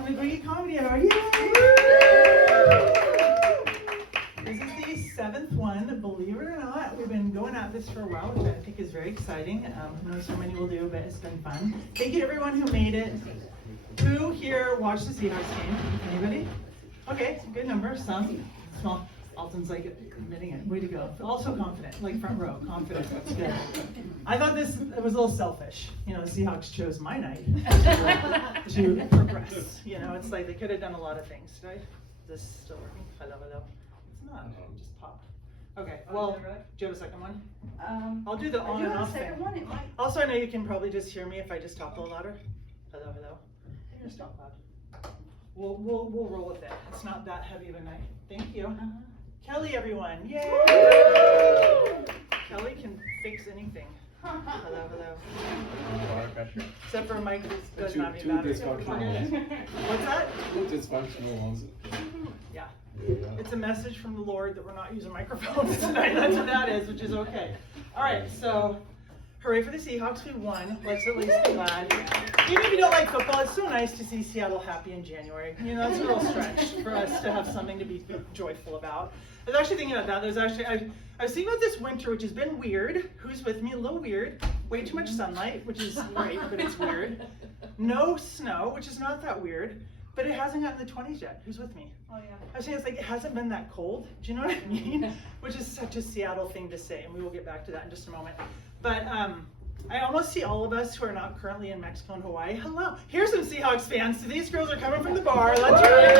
welcome to Quiggy Comedy Hour. Yay! This is the 7th one, believe it or not. We've been going at this for a while, which I think is very exciting. I know so many will do, but it's been fun. Thank you to everyone who made it. Who here watched the Seahawks game? Anybody? Okay, good number. Some. Small. Alton's like admitting it. Way to go. Also confident, like front row, confident. That's good. I thought it was a little selfish. You know, the Seahawks chose my night to progress. You know, it's like they could have done a lot of things. Right? This still working? Hello. It's not. It just popped. Okay. Well, do you have a second one? I'll do the on and off thing. Also, I know you can probably just hear me if I just talk a little louder. Hello. I'm gonna stop loud. We'll roll with it. It's not that heavy of a night. Thank you. Kelly, everyone. Yay! Kelly can fix anything. Hello. Except for Mike, who does not need batteries. What's that? Two dysfunctional ones. Yeah. It's a message from the Lord that we're not using microphones tonight. That's what that is, which is okay. All right, so hooray for the Seahawks. We won. Let's at least be glad. Even if you don't like football, it's so nice to see Seattle happy in January. You know, that's a real stretch for us to have something to be joyful about. I was actually thinking about that. I was thinking about this winter, which has been weird. Who's with me? A little weird. Way too much sunlight, which is great, but it's weird. No snow, which is not that weird, but it hasn't gotten the 20s yet. Who's with me? Oh, yeah. I was saying it's like it hasn't been that cold. Do you know what I mean? Which is such a Seattle thing to say, and we will get back to that in just a moment. But I almost see all of us who are not currently in Mexico and Hawaii. Hello. Here's some Seahawks fans. So these girls are coming from the bar. Let's hear it.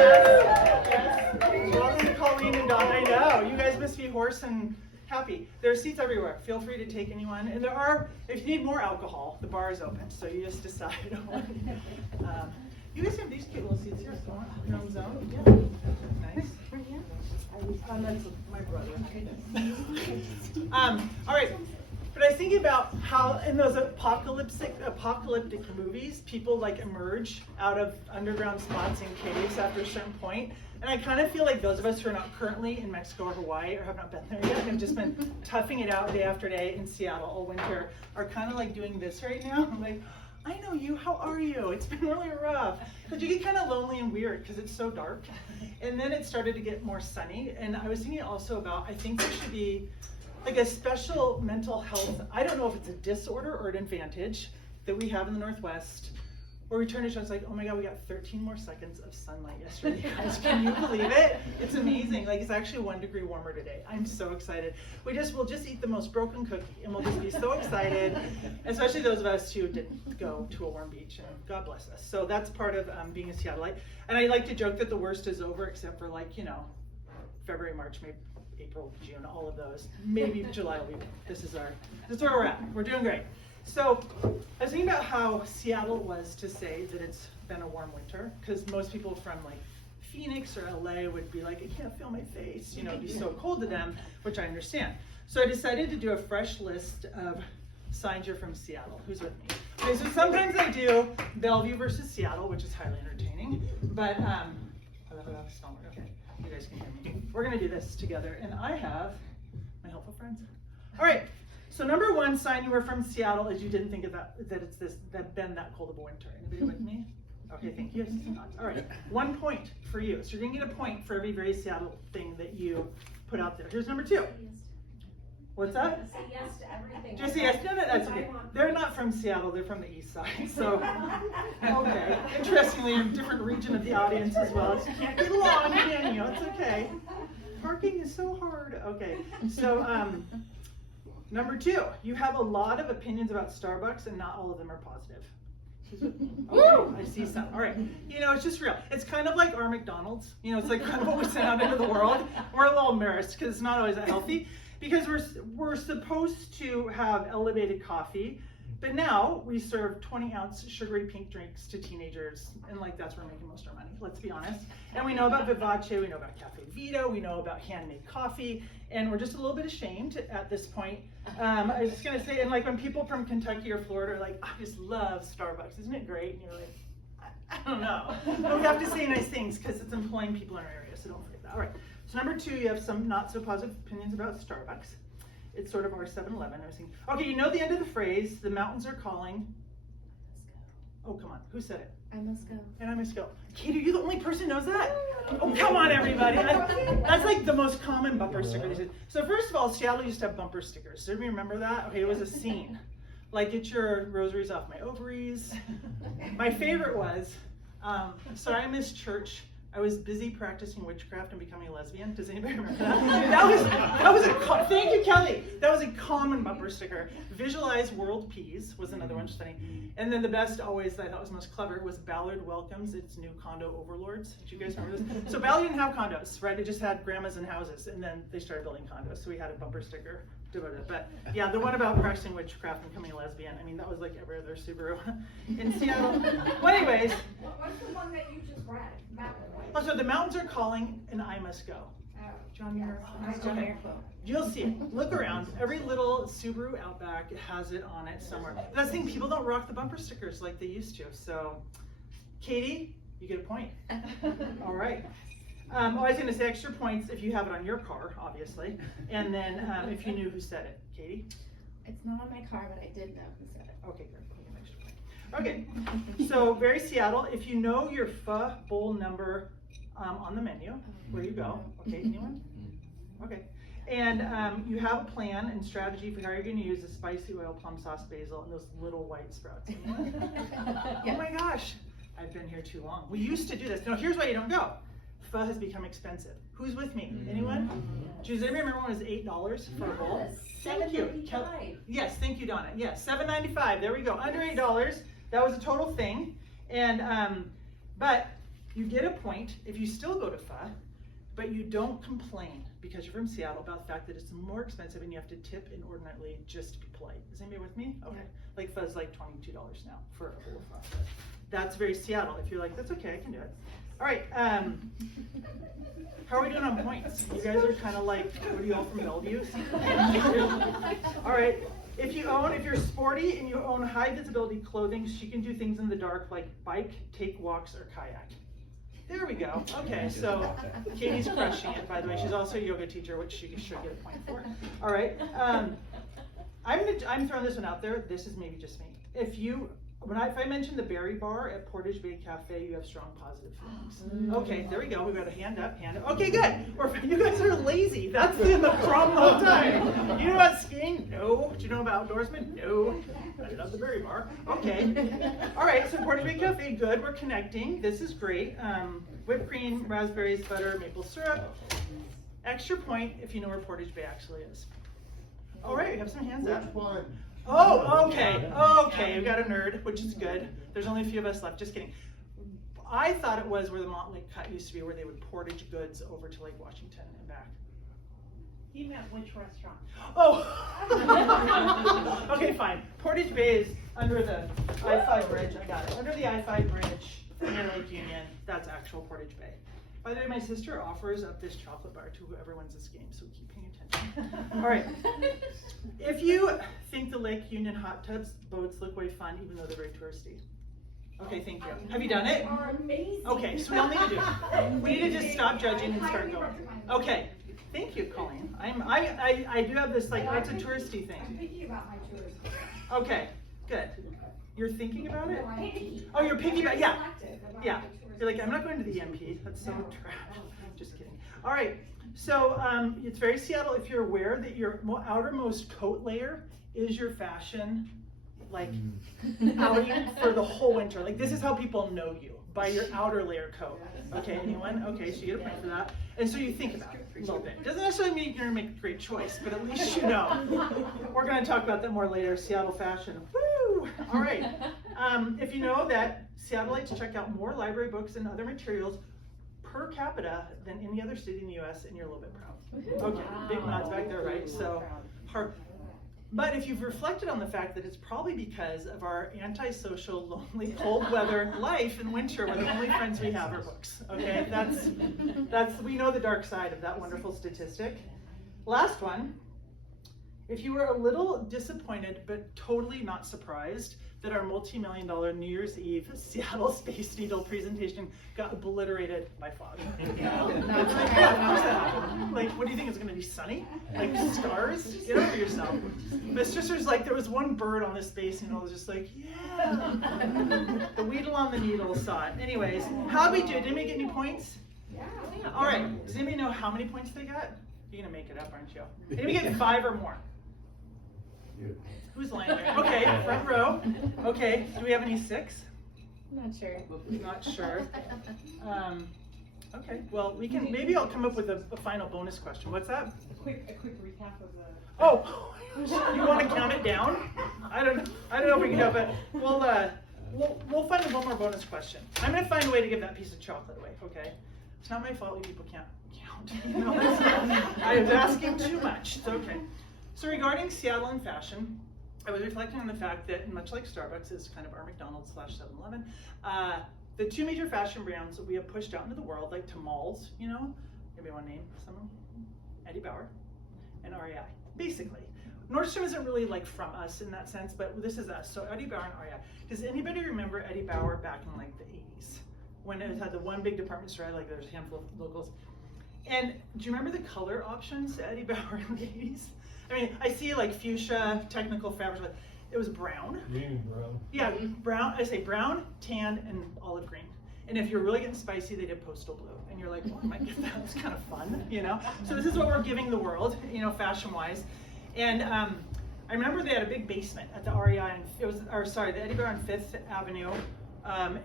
Yes. Welcome to Colleen and Don. I know. You guys must be hoarse and happy. There are seats everywhere. Feel free to take anyone. And there are, if you need more alcohol, the bar is open. So you just decide. You guys have these cute little seats here. So your own zone. Yeah. Nice. That's my brother. All right. But I was thinking about how in those apocalyptic movies, people like emerge out of underground spots in caves after a certain point. And I kind of feel like those of us who are not currently in Mexico or Hawaii or have not been there yet, have just been toughing it out day after day in Seattle all winter, are kind of like doing this right now. I'm like, I know you, how are you? It's been really rough. Because you get kind of lonely and weird because it's so dark. And then it started to get more sunny. And I was thinking also about, I think there should be like a special mental health, I don't know if it's a disorder or an advantage that we have in the Northwest, where we turn to show, it's like, oh my God, we got 13 more seconds of sunlight yesterday, guys. Can you believe it? It's amazing. Like, it's actually 1 degree warmer today. I'm so excited. We'll just eat the most broken cookie, and we'll just be so excited, especially those of us who didn't go to a warm beach, and God bless us. So that's part of being a Seattleite. And I like to joke that the worst is over, except for like, you know, February, March, maybe April, June, all of those. Maybe July will be. This is where we're at. We're doing great. So I was thinking about how Seattle was to say that it's been a warm winter, because most people from like Phoenix or LA would be like, I can't feel my face, you know, it'd be so cold to them, which I understand. So I decided to do a fresh list of signs you're from Seattle. Who's with me? Okay, so sometimes I do Bellevue versus Seattle, which is highly entertaining, but okay. You guys can hear me. We're going to do this together, and I have my helpful friends. All right, so number one sign you were from Seattle is you didn't think of that it's been that cold of a winter. Anybody with me? Okay, thank you. All right, 1 point for you. So you're going to get a point for every very Seattle thing that you put out there. Here's number 2. What's that? Say yes to everything. Just say yes. No, that's okay. They're not from Seattle. They're from the east side. So, okay. Interestingly, in a different region of the audience as well. So you can't get along, can you? It's okay. Parking is so hard. Okay. So, number 2, you have a lot of opinions about Starbucks, and not all of them are positive. Okay, I see some. All right. You know, it's just real. It's kind of like our McDonald's. You know, it's like kind of what we send out into the world. We're a little embarrassed because it's not always that healthy. Because we're supposed to have elevated coffee, but now we serve 20-ounce sugary pink drinks to teenagers, and like that's where we're making most of our money, let's be honest. And we know about Vivace, we know about Cafe Vito, we know about handmade coffee, and we're just a little bit ashamed at this point. I was just gonna say, and like when people from Kentucky or Florida are like, I just love Starbucks, isn't it great? And you're like, I don't know. But we have to say nice things because it's employing people in our area, so don't forget that. All right. So number 2, you have some not so positive opinions about Starbucks. It's sort of our 7-Eleven. I was thinking, okay, you know the end of the phrase, the mountains are calling. Oh, come on. Who said it? I must go. And I must go. Kate, are you the only person who knows that? Oh, come on, everybody. That's like the most common bumper sticker they said. So first of all, Seattle used to have bumper stickers. Does everybody remember that? Okay, it was a scene. Like, get your rosaries off my ovaries. My favorite was, sorry I missed church. I was busy practicing witchcraft and becoming a lesbian. Does anybody remember that? Thank you, Kelly. That was a common bumper sticker. Visualize world peace was another one, just funny. And then the best always that I thought was most clever was Ballard welcomes its new condo overlords. Do you guys remember this? So Ballard didn't have condos, right? It just had grandmas and houses, and then they started building condos. So we had a bumper sticker devoted to it. But yeah, the one about practicing witchcraft and becoming a lesbian, I mean, that was like every other Subaru in Seattle. Well, anyways. What's the one that you just read? Oh, so the mountains are calling and I must go. John Miracle. Okay. You'll see it. Look around. Every little Subaru Outback has it on it somewhere. That's the thing, people don't rock the bumper stickers like they used to. So, Katie, you get a point. All right. I was going to say extra points if you have it on your car, obviously. And then if you knew who said it. Katie? It's not on my car, but I did know who said it. Okay, good. Okay, so very Seattle. If you know your pho bowl number on the menu, where you go? Okay, anyone? Okay, and you have a plan and strategy for how you're going to use the spicy oil, plum sauce, basil, and those little white sprouts. Oh my gosh, I've been here too long. We used to do this. No, here's why you don't go. Pho has become expensive. Who's with me? Anyone? Does anybody remember when it was $8 for a bowl? Thank you. Yes, thank you, Donna. Yes, $7.95. There we go. Under $8. That was a total thing, and but you get a point if you still go to pho, but you don't complain because you're from Seattle about the fact that it's more expensive and you have to tip inordinately just to be polite. Is anybody with me? Okay. Yeah. Like pho's like $22 now for a bowl of pho. That's very Seattle. If you're like, that's okay, I can do it. All right. How are we doing on points? You guys are kind of like, what are you all from Bellevue? All right. If you're sporty and you own high visibility clothing, she can do things in the dark like bike, take walks, or kayak. There we go. Okay, so Katie's crushing it, by the way. She's also a yoga teacher, which she should get a point for. All right. I'm throwing this one out there. This is maybe just me. If I mention the Berry Bar at Portage Bay Cafe, you have strong positive feelings. Okay, there we go. We've got a hand up. Okay, good. Or you guys are lazy. That's been the problem all the time. You know about skiing? No. Do you know about outdoorsmen? No. I love the Berry Bar. Okay. All right, so Portage Bay Cafe, good. We're connecting. This is great. Whipped cream, raspberries, butter, maple syrup. Extra point if you know where Portage Bay actually is. All right, we have some hands up. Which one? Oh, okay, we got a nerd, which is good. There's only a few of us left, just kidding. I thought it was where the Montlake Cut used to be, where they would portage goods over to Lake Washington and back. He meant which restaurant? Oh! Okay, fine. Portage Bay is under the I-5 bridge, I got it. Under the I-5 bridge near Lake Union, that's actual Portage Bay. By the way, my sister offers up this chocolate bar to whoever wins this game, so keep paying attention. All right. If you think the Lake Union hot tubs boats look way fun, even though they're very touristy. Okay, thank you. Have you done it? Are amazing. Okay, so we all need to do it. We need to just stop judging and start going. Okay, thank you, Colleen. I do have this, like, oh, it's a touristy thing. I'm thinking about my tours. Okay, good. You're thinking about it? No, I'm picky. Oh, you're picky about, yeah. About Yeah. You're like, I'm not going to the EMP. That's so trash. Just kidding. All right. So it's very Seattle if you're aware that your outermost coat layer is your fashion, like, outing for the whole winter. Like, this is how people know you, by your outer layer coat. Okay, anyone? Okay, so you get a point for that. And so you think about it a little bit. Doesn't necessarily mean you're going to make a great choice, but at least you know. We're going to talk about that more later, Seattle fashion. Woo! All right. If you know that Seattleites check out more library books and other materials per capita than any other city in the U.S., and you're a little bit proud. Okay, big nods back there, right? So, but if you've reflected on the fact that it's probably because of our antisocial, lonely, cold weather life in winter, where the only friends we have are books. Okay, that's we know the dark side of that wonderful statistic. Last one. If you were a little disappointed but totally not surprised that our multi-million-dollar New Year's Eve Seattle Space Needle presentation got obliterated by fog. Like, what do you think? It's going to be sunny? Like stars? Get over yourself. My sister's like, there was one bird on the Space Needle. I was just like, yeah. The Weedle on the Needle saw it. Anyways, how'd we do? Did anybody get any points? Yeah. All right. Does anybody know how many points they got? You're going to make it up, aren't you? Anybody get 5 or more? Who's lying there? Okay, front row. Okay, do we have any 6? Not sure. Not sure. Okay, well, we can, maybe I'll come up with a final bonus question. What's that? A quick recap of the. Oh, you want to count it down? I don't know if we can do it, but we'll find one more bonus question. I'm going to find a way to give that piece of chocolate away, okay? It's not my fault you people can't count. You know, I was asking too much. It's okay. So regarding Seattle and fashion, I was reflecting on the fact that much like Starbucks is kind of our McDonald's / 7-Eleven, the 2 major fashion brands that we have pushed out into the world, like to malls, you know, anybody want to name some of them? Eddie Bauer and REI, basically. Nordstrom isn't really like from us in that sense, but this is us. So Eddie Bauer and REI. Does anybody remember Eddie Bauer back in like the 80s? When it had the one big department store, like there's a handful of locals. And do you remember the color options at Eddie Bauer in the 80s? I mean, I see like fuchsia, technical fabrics, but it was brown. Brown. Yeah, brown, I say brown, tan, and olive green. And if you're really getting spicy, they did postal blue. And you're like, well, I might get that, it's kind of fun, you know? So this is what we're giving the world, you know, fashion-wise. And I remember they had a big basement at the REI, and the Eddie Bauer on 5th Avenue.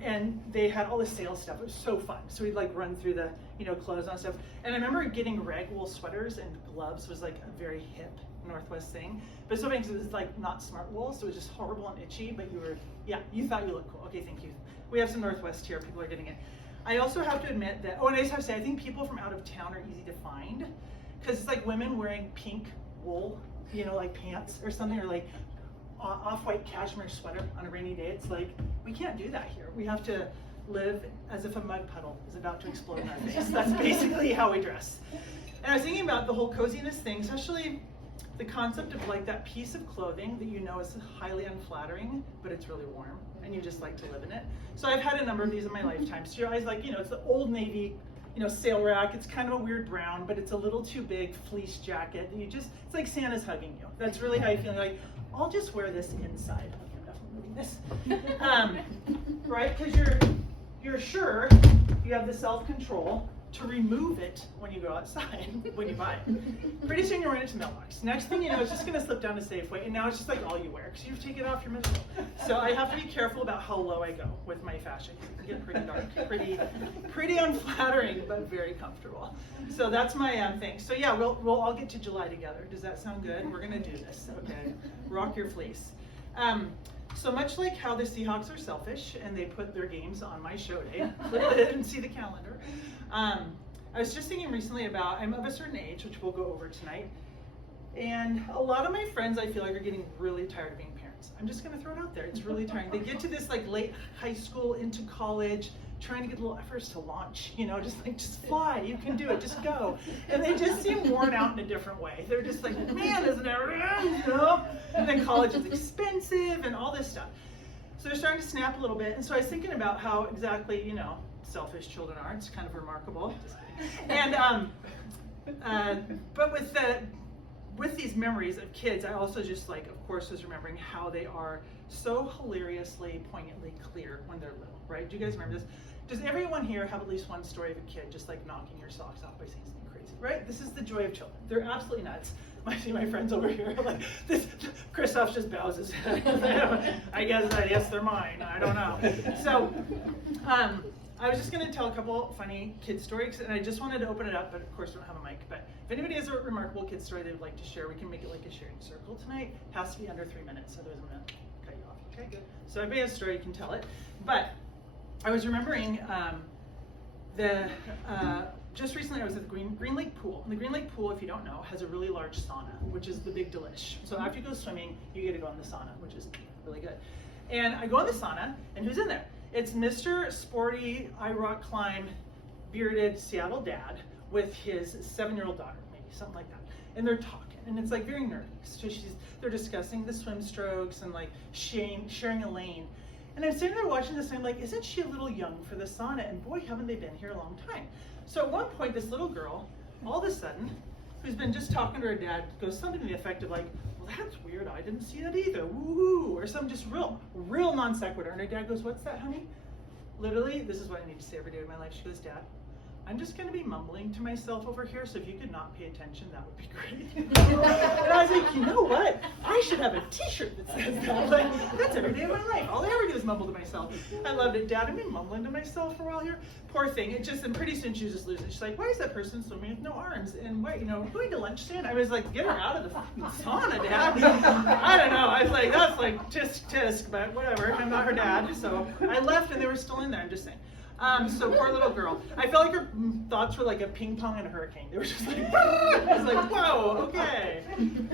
And they had all the sales stuff. It was so fun. So we'd like run through the, you know, clothes and stuff. And I remember getting rag wool sweaters and gloves was like a very hip Northwest thing. But so because it was like not smart wool, so it was just horrible and itchy, but you thought you looked cool. Okay, thank you. We have some Northwest here, people are getting it. I also have to admit that, and I just have to say, I think people from out of town are easy to find, because it's like women wearing pink wool, you know, like pants or something, or like off-white cashmere sweater on a rainy day. It's like, we can't do that here. We have to live as if a mud puddle is about to explode in our face. That's basically how we dress. And I was thinking about the whole coziness thing, especially the concept of like that piece of clothing that you know is highly unflattering, but it's really warm and you just like to live in it. So I've had a number of these in my lifetime. So you're always like, you know, it's the Old Navy, you know, sale rack. It's kind of a weird brown, but it's a little too big fleece jacket. And it's like Santa's hugging you. That's really how you feel. Like, I'll just wear this inside. Okay, I'm definitely moving this. Right? Because you're sure you have the self-control to remove it when you go outside, when you buy it. Pretty soon you're running to mailbox. Next thing you know, it's just gonna slip down to Safeway, and now it's just like all you wear, because you take it off, you're miserable. So I have to be careful about how low I go with my fashion. It can get pretty dark, pretty unflattering, but very comfortable. So that's my thing. So yeah, we'll all get to July together. Does that sound good? We're gonna do this, okay? Rock your fleece. So much like how the Seahawks are selfish and they put their games on my show day, and see the calendar. I was just thinking recently about, I'm of a certain age, which we'll go over tonight, and a lot of my friends I feel like are getting really tired of being parents. I'm just gonna throw it out there, it's really tiring. They get to this like late high school into college, trying to get little efforts to launch, you know, just fly, you can do it, just go. And they just seem worn out in a different way. They're just like, man, isn't it, you know? And then college is expensive and all this stuff. So they're starting to snap a little bit. And so I was thinking about how exactly, you know, selfish children are. It's kind of remarkable. Just kidding. And, but with these memories of kids, I also just like, of course, was remembering how they are so hilariously, poignantly clear when they're little, right? Do you guys remember this? Does everyone here have at least one story of a kid just like knocking your socks off by saying something crazy, right? This is the joy of children. They're absolutely nuts. I see my friends over here like this. Christoph just bows his head. I guess they're mine. I don't know. So I was just going to tell a couple funny kid stories, and I just wanted to open it up, but of course we don't have a mic. But if anybody has a remarkable kid story they would like to share, we can make it like a sharing circle tonight. It has to be under 3 minutes, otherwise I'm going to cut you off. Okay, good. So if anybody has a story, you can tell it. But I was remembering just recently I was at the Green Lake Pool. And the Green Lake Pool, if you don't know, has a really large sauna, which is the big delish. So after you go swimming, you get to go in the sauna, which is really good. And I go in the sauna, and who's in there? It's Mr. Sporty, I rock climb, bearded Seattle dad with his 7-year-old daughter, maybe something like that. And they're talking. and it's like very nerdy. So they're discussing the swim strokes and like sharing a lane. And I'm sitting there watching this and I'm like, isn't she a little young for the sauna? And boy, haven't they been here a long time. So at one point, this little girl, all of a sudden, who's been just talking to her dad, goes something to the effect of like, well, that's weird, I didn't see that either, woohoo, or some just real non sequitur. And her dad goes, what's that, honey? Literally, this is what I need to say every day of my life. She goes, Dad, I'm just going to be mumbling to myself over here, so if you could not pay attention, that would be great. And I was like, you know what? I should have a t-shirt that says that. Like, that's every day of my life. All I ever do is mumble to myself. I loved it. Dad, I've been mumbling to myself for a while here. Poor thing. And pretty soon she was just losing it. She's like, why is that person swimming with no arms? And what, going to lunch soon? I was like, get her out of the fucking sauna, Dad. I don't know. I was like, that's like tisk, but whatever. I'm not her dad. So I left and they were still in there. I'm just saying. So poor little girl. I felt like her thoughts were like a ping pong and a hurricane. They were just like, I was like, whoa, okay,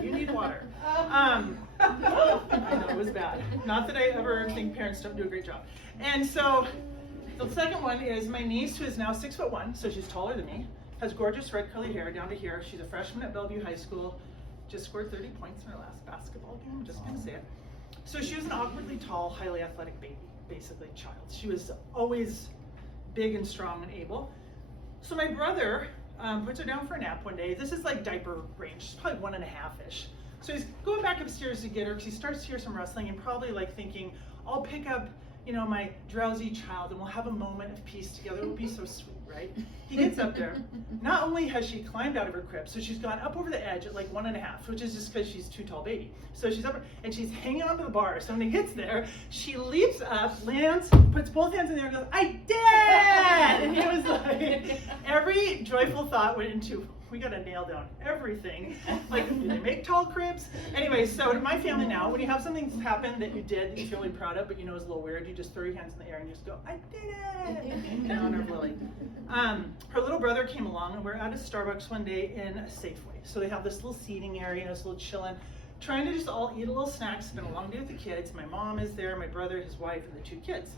you need water. I know, it was bad. Not that I ever think parents don't do a great job. And so the second one is my niece, who is now 6'1", so she's taller than me, has gorgeous red curly hair down to here. She's a freshman at Bellevue High School, just scored 30 points in her last basketball game, I'm just gonna say it. So she was an awkwardly tall, highly athletic baby, basically child. She was always big and strong and able. So my brother puts her down for a nap one day. This is like diaper range. She's probably 1.5-ish. So he's going back upstairs to get her because he starts to hear some rustling and probably like thinking, I'll pick up, my drowsy child and we'll have a moment of peace together. It will be so sweet, right? He gets up there. Not only has she climbed out of her crib, so she's gone up over the edge at like 1.5, which is just because she's too tall baby. So she's up and she's hanging onto the bar. So when he gets there, she leaps up, lands, puts both hands in the air and goes, I did! And he was like, every joyful thought went into, we got to nail down everything. Like, do they make tall cribs? Anyway, so in my family now, when you have something happen that you did that you're really proud of, but is a little weird, you just throw your hands in the air and you just go, I did it! In honor of Lily. Her little brother came along and we're at a Starbucks one day in a Safeway. So they have this little seating area, this little chillin', trying to just all eat a little snack, spend a long day with the kids. My mom is there, my brother, his wife, and the 2 kids.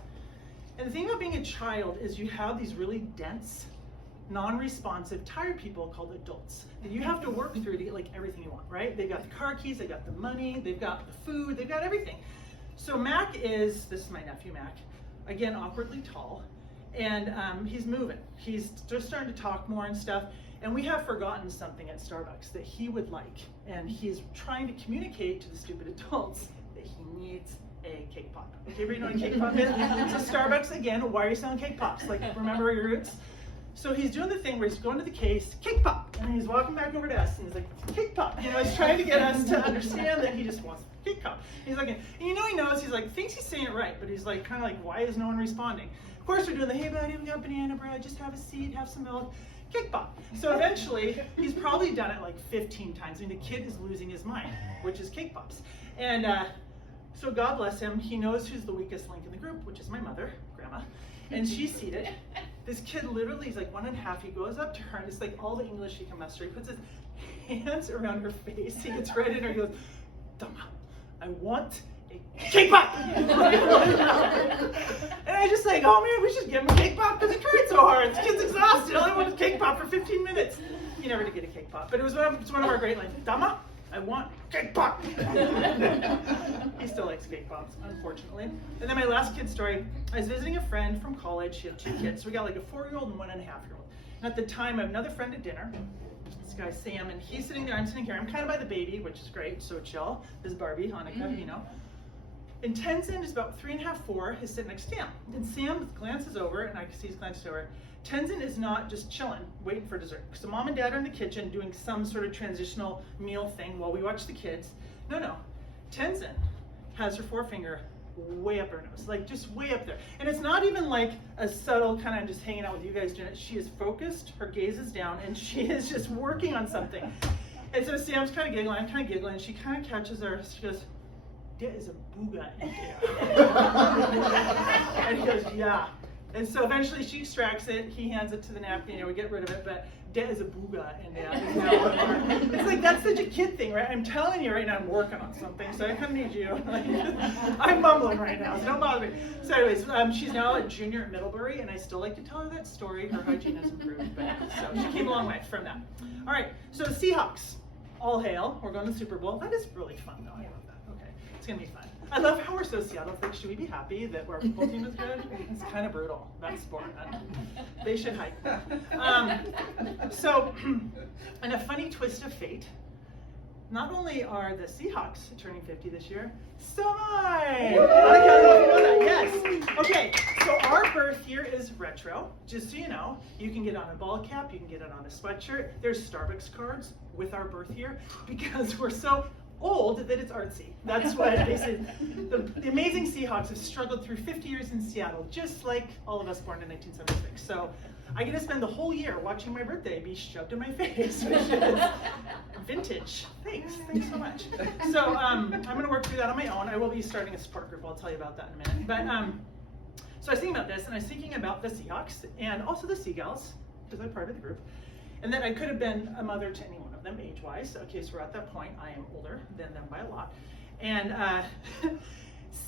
And the thing about being a child is you have these really dense, non-responsive, tired people called adults that you have to work through to get like everything you want, right? They've got the car keys, they've got the money, they've got the food, they've got everything. So Mac this is my nephew Mac, again awkwardly tall, and he's moving. He's just starting to talk more and stuff, and we have forgotten something at Starbucks that he would like, and he's trying to communicate to the stupid adults that he needs a cake pop. Okay, everybody know what a cake pop is? So Starbucks, again, why are you selling cake pops? Like, remember your roots? So he's doing the thing where he's going to the case, cake pop, and he's walking back over to us, and he's like, cake pop. He's trying to get us to understand that he just wants cake pop. He's like, and he knows, he's like, thinks he's saying it right, but he's like, kind of like, why is no one responding? Of course we're doing the, hey buddy, we got banana bread, just have a seat, have some milk, cake pop. So eventually, he's probably done it like 15 times. I mean, the kid is losing his mind, which is cake pops. And so God bless him, he knows who's the weakest link in the group, which is my mother, Grandma. And she's seated. This kid literally is like 1.5. He goes up to her and it's like all the English he can muster. He puts his hands around her face. He gets right in her. He goes, Dunham, I want a cake pop. And I just like, oh man, we should give him a cake pop because he tried so hard. This kid's exhausted. All he wanted was cake pop for 15 minutes. He never did get a cake pop, but it's one of our great lines. Dunham, I want cake pop. He still likes cake pops, unfortunately. And then my last kid story, I was visiting a friend from college. She had 2 kids. So we got like a 4-year-old and 1.5-year-old. And at the time, I have another friend at dinner. This guy, Sam, and he's sitting there, I'm sitting here. I'm kind of by the baby, which is great, so chill. This is Barbie, Hanukkah, And Tenzin is about 3.5, 4, is sitting next to Sam. And Sam glances over, and I can see he's glancing over. Tenzin is not just chilling, waiting for dessert. So mom and dad are in the kitchen doing some sort of transitional meal thing while we watch the kids. No. Tenzin has her forefinger way up her nose, like just way up there. And it's not even like a subtle kind of just hanging out with you guys doing it. She is focused, her gaze is down, and she is just working on something. And so Sam's kind of giggling, I'm kind of giggling, and she kind of catches her, she goes, there is a booga in there. And he goes, yeah. And so eventually she extracts it, he hands it to the napkin, we get rid of it, but there is a booga in there. It's like, that's such a kid thing, right? I'm telling you right now, I'm working on something, so I kind of need you. I'm mumbling right now, so don't bother me. So anyways, she's now a junior at Middlebury, and I still like to tell her that story. Her hygiene has improved, but so she came a long way from that. All right, so Seahawks. all hail. We're going to the Super Bowl. That is really fun, though. I love that. Okay, it's going to be fun. I love how we're so Seattle. It's like, should we be happy that our football team is good? It's kind of brutal, that sport. They should hike. So, in a funny twist of fate, not only are the Seahawks turning 50 this year, so am I! I don't know if you know that. Yes! Okay, so our birth year is retro. Just so you know, you can get on a ball cap, you can get it on a sweatshirt. There's Starbucks cards with our birth year because we're so old that it's artsy. That's what they said. The amazing Seahawks have struggled through 50 years in Seattle, just like all of us born in 1976. So I get to spend the whole year watching my birthday be shoved in my face, which is vintage. Thanks so much. So I'm going to work through that on my own. I will be starting a support group. I'll tell you about that in a minute. But so I was thinking about this, and I was thinking about the Seahawks and also the Seagulls, because I'm part of the group, and that I could have been a mother to any one of them age-wise. Okay, so we're at that point. I am older than them by a lot. And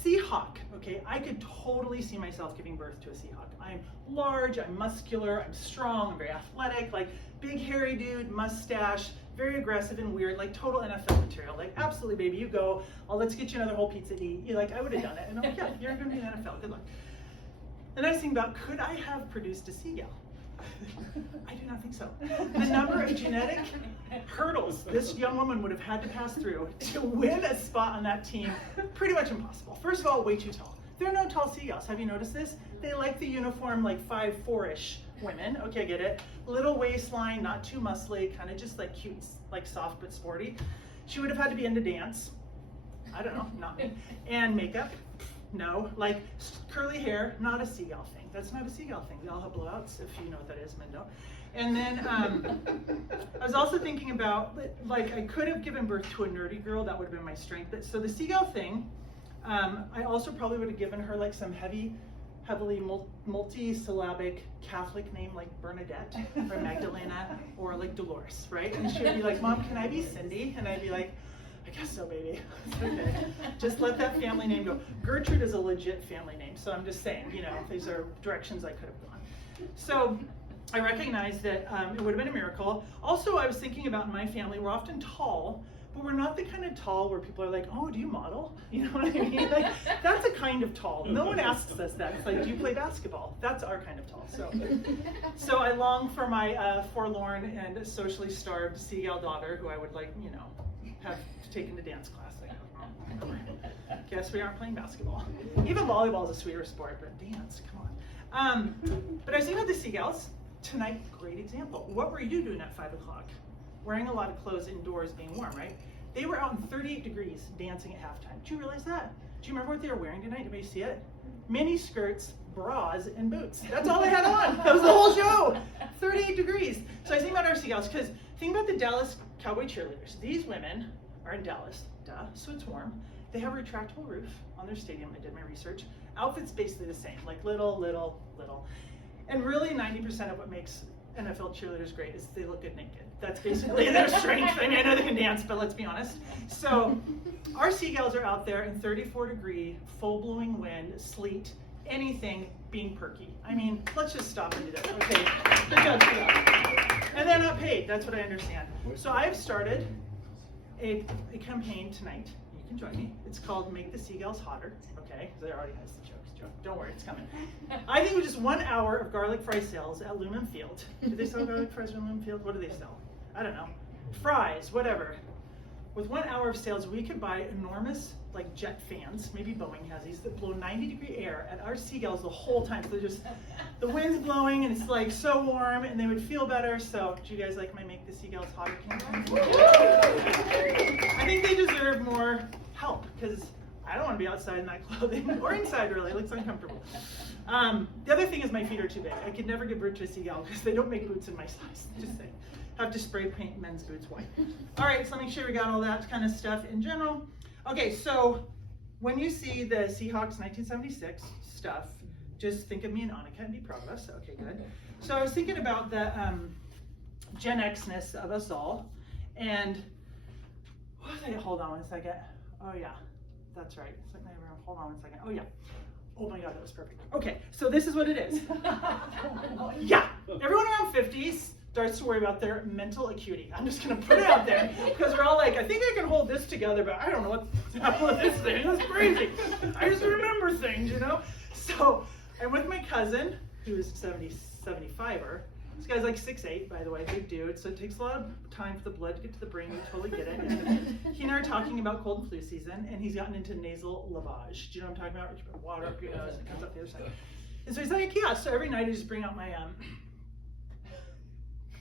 Seahawk, okay, I could totally see myself giving birth to a Seahawk. I'm large, I'm muscular, I'm strong, I'm very athletic, like big hairy dude, mustache, very aggressive and weird, like total NFL material. Like, absolutely, baby, you go. Let's get you another whole pizza to eat. You're like, I would have done it. And I'm like, yeah, you're going to be in the NFL. Good luck. And I was thinking about, could I have produced a seagull? I do not think so. The number of genetic hurdles this young woman would have had to pass through to win a spot on that team, pretty much impossible. First of all, way too tall. There are no tall seagulls. Have you noticed this? They like the uniform, like 5'4"-ish women. Okay, I get it. Little waistline, not too muscly, kind of just like cute, like soft but sporty. She would have had to be into dance. I don't know, not me. And makeup. No, like curly hair, not a seagull thing. That's not a seagull thing. They all have blowouts, if you know what that is, men don't. And then I was also thinking about, like, I could have given birth to a nerdy girl. That would have been my strength. So the seagull thing, I also probably would have given her like some heavily multi-syllabic Catholic name like Bernadette or Magdalena or like Dolores, right? And she would be like, Mom, can I be Cindy? And I'd be like, I guess so, baby. Okay. Just let that family name go. Gertrude is a legit family name, so I'm just saying, you know, these are directions I could have gone. So I recognize that it would have been a miracle. Also, I was thinking about in my family, we're often tall, but we're not the kind of tall where people are like, oh, do you model? You know what I mean? Like, that's a kind of tall. No one asks us that. It's like, do you play basketball? That's our kind of tall. So I long for my forlorn and socially starved seagull daughter who I would like, you know, have taken to dance class. Like, guess we aren't playing basketball. Even volleyball is a sweeter sport, but dance, come on. But I was thinking about the seagulls. Tonight, great example. What were you doing at 5 o'clock? Wearing a lot of clothes indoors, being warm, right? They were out in 38 degrees dancing at halftime. Did you realize that? Do you remember what they were wearing tonight? Anybody see it? Mini skirts, bras, and boots. That's all they had on. That was the whole show. 38 degrees. So I was thinking about our seagulls, because think about the Dallas Cowboy cheerleaders. These women are in Dallas, so it's warm. They have a retractable roof on their stadium. I did my research. Outfits basically the same, like little. And really 90% of what makes NFL cheerleaders great is they look good naked. That's basically their strength. I mean, I know they can dance, but let's be honest. So our seagulls are out there in 34-degree, full-blowing wind, sleet, anything, being perky. I mean, let's just stop and do that. Okay, good job. And they're not paid. That's what I understand. So I've started a campaign tonight. You can join me. It's called Make the Seagulls Hotter. Okay, because I already has the joke. Don't worry, it's coming. I think it was just 1 hour of garlic fry sales at Lumen Field. Do they sell garlic fries at Lumen Field? What do they sell? I don't know. Fries, whatever. With 1 hour of sales, we could buy enormous, like, jet fans. Maybe Boeing has these that blow 90-degree air at our seagulls the whole time. So just the wind's blowing and it's like so warm, and they would feel better. So, do you guys like my Make the Seagulls Hotter campaign? I think they deserve more help because I don't want to be outside in that clothing or inside, really. It looks uncomfortable. The other thing is my feet are too big. I could never give birth to a seagull because they don't make boots in my size. Just saying. Have to spray paint men's boots white. All right, so make sure we got all that kind of stuff in general. Okay, so when you see the Seahawks 1976 stuff, just think of me and Annika and be proud of us. Okay, good. So I was thinking about the Gen X-ness of us all. And hold on one second. Oh, yeah. That's right. Hold on one second. Oh, yeah. Oh my God, that was perfect. Okay, so this is what it is. Yeah, everyone around 50s, starts to worry about their mental acuity. I'm just gonna put it out there because we're all like, I think I can hold this together, but I don't know what's happening with this thing. That's crazy. I just remember things, you know? So I'm with my cousin, who's 75er. This guy's like 6'8", by the way, big dude. So it takes a lot of time for the blood to get to the brain. We totally get it. And he and I are talking about cold and flu season, and he's gotten into nasal lavage. Do you know what I'm talking about? Where you put water up your nose and it comes up the other side. And so he's like, yeah. So every night I just bring out my come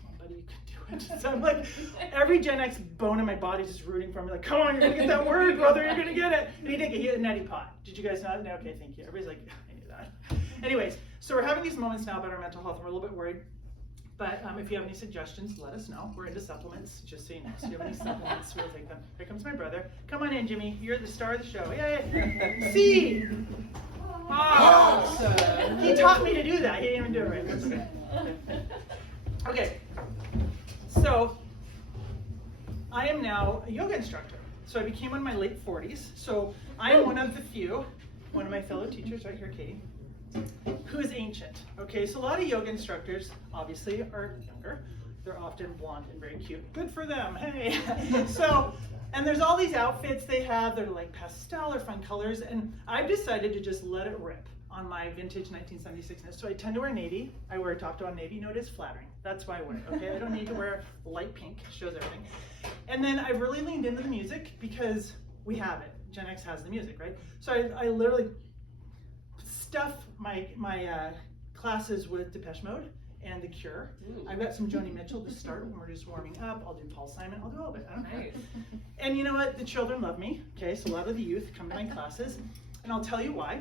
on, buddy, you can do it. So I'm like, every Gen X bone in my body is just rooting for me. Like, come on, you're gonna get that word, brother. You're gonna get it. And he did. He had a neti pot. Did you guys know that? No, okay, thank you. Everybody's like, I knew that. Anyways, so we're having these moments now about our mental health, and we're a little bit worried. But if you have any suggestions, let us know. We're into supplements, just so you know. So if you have any supplements, we'll take them. Here comes my brother. Come on in, Jimmy. You're the star of the show. Yay! C. Awesome. He taught me to do that. He didn't even do it right. That's okay. Okay. So I am now a yoga instructor. So I became one in my late 40s. So I am one of the few, one of my fellow teachers right here, Katie, who is ancient. Okay, so a lot of yoga instructors obviously are younger. They're often blonde and very cute. Good for them, hey. So, and there's all these outfits they have. They're like pastel or fun colors, and I've decided to just let it rip on my vintage 1976ness. So I tend to wear navy. I wear top to on navy. You know, it is flattering. That's why I wear it, okay? I don't need to wear light pink. Shows everything. And then I've really leaned into the music because we have it. Gen X has the music, right? So I literally stuff my classes with Depeche Mode and The Cure. Ooh. I've got some Joni Mitchell to start when we're just warming up. I'll do Paul Simon. I'll do all of it. I don't care. And you know what? The children love me. Okay, so a lot of the youth come to my classes, and I'll tell you why.